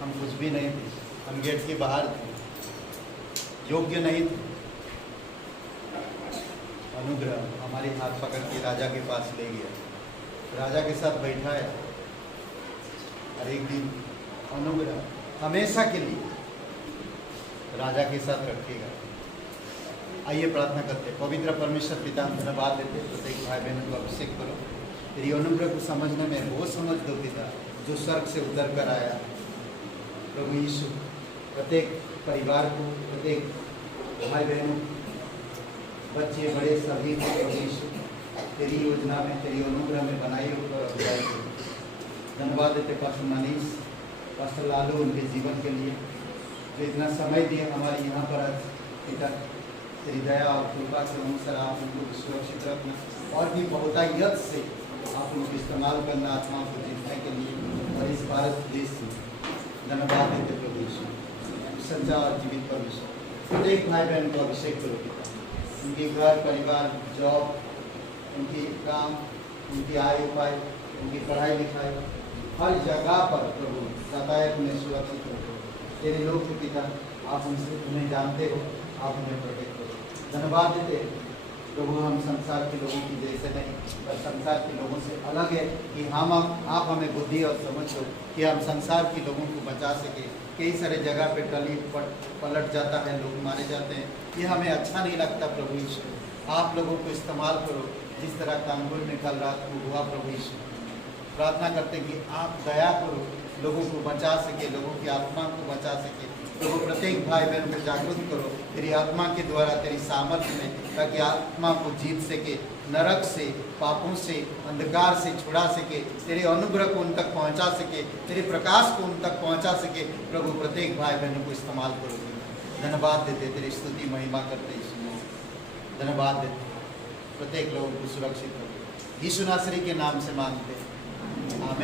हम कुछ भी नहीं थे, हम गेट के बाहर थे, योग्य नहीं थे। अनुग्रह हमारे हाथ पकड़ के राजा के पास ले गया, राजा के साथ बैठाया, और एक दिन अनुग्रह हमेशा के लिए राजा के साथ रखेगा। आइए प्रार्थना करते हैं। पवित्र परमेश्वर पिता, हम धन्यवाद देते हैं, प्रत्येक भाई बहनों को अभिषेक करो, तेरी अनुग्रह को समझने में वो समझ दो पिता जो स्वर्ग से उतर कर आया। प्रभु यीशु, प्रत्येक परिवार को, प्रत्येक भाई बहनों, बच्चे बड़े सभी को प्रभु यीशु तेरी योजना में, तेरी अनुग्रह में बनाए हुए। धन्यवाद देते पास्टर मनीष, पास्टर लालू, उनके जीवन के लिए जो इतना समय दिए हमारे यहाँ पर आज पिता, तेरी दया और कृपा के अनुसार आप उनको सुरक्षित रखना, और भी बहुतायत से आप उनको इस्तेमाल करना आत्मा को जीतने के लिए, और इस भारत देश में धन्यवाद देते प्रभु यीशु। सच्चा और जीवित परमेश्वर, प्रत्येक भाई बहन को अभिषेक करो पिता, उनके घर परिवार, जॉब, उनकी काम, उनकी आय उपाय, उनकी पढ़ाई लिखाई, हर जगह पर प्रभु यातायात में सुरक्षित रखो। तेरे लोग के पिता, आप उनसे उन्हें जानते हो, आप उन्हें प्रोटेक्ट करो। धन्यवाद देते प्रभु, हम संसार के लोगों की जैसे नहीं, पर संसार के लोगों से अलग है कि आप हमें बुद्धि और समझ दो कि हम संसार के लोगों को बचा सके। कई सारे जगह पे टली पलट जाता है, लोग मारे जाते हैं, ये हमें अच्छा नहीं लगता। प्रभु यीशु, आप लोगों को इस्तेमाल करो जिस तरह कानपुर में कल रात को हुआ। प्रभु यीशु, प्रार्थना करते हैं कि आप दया करो, लोगों को बचा सके, लोगों की आत्मा को बचा सके। प्रभु, प्रत्येक भाई बहन को जागरूक करो तेरी आत्मा के द्वारा, तेरी सामर्थ्य में, ताकि आत्मा को जीत सके, नरक से, पापों से, अंधकार से छुड़ा सके, तेरे अनुग्रह को उन तक पहुंचा सके, तेरे प्रकाश को उन तक पहुंचा सके। प्रभु, प्रत्येक भाई बहनों को इस्तेमाल करो। धन्यवाद देते, तेरी स्तुति महिमा करते यीशु, धन्यवाद देते, प्रत्येक लोगों को सुरक्षित रखो। यीशु नासरी के नाम से मांगते, आमीन।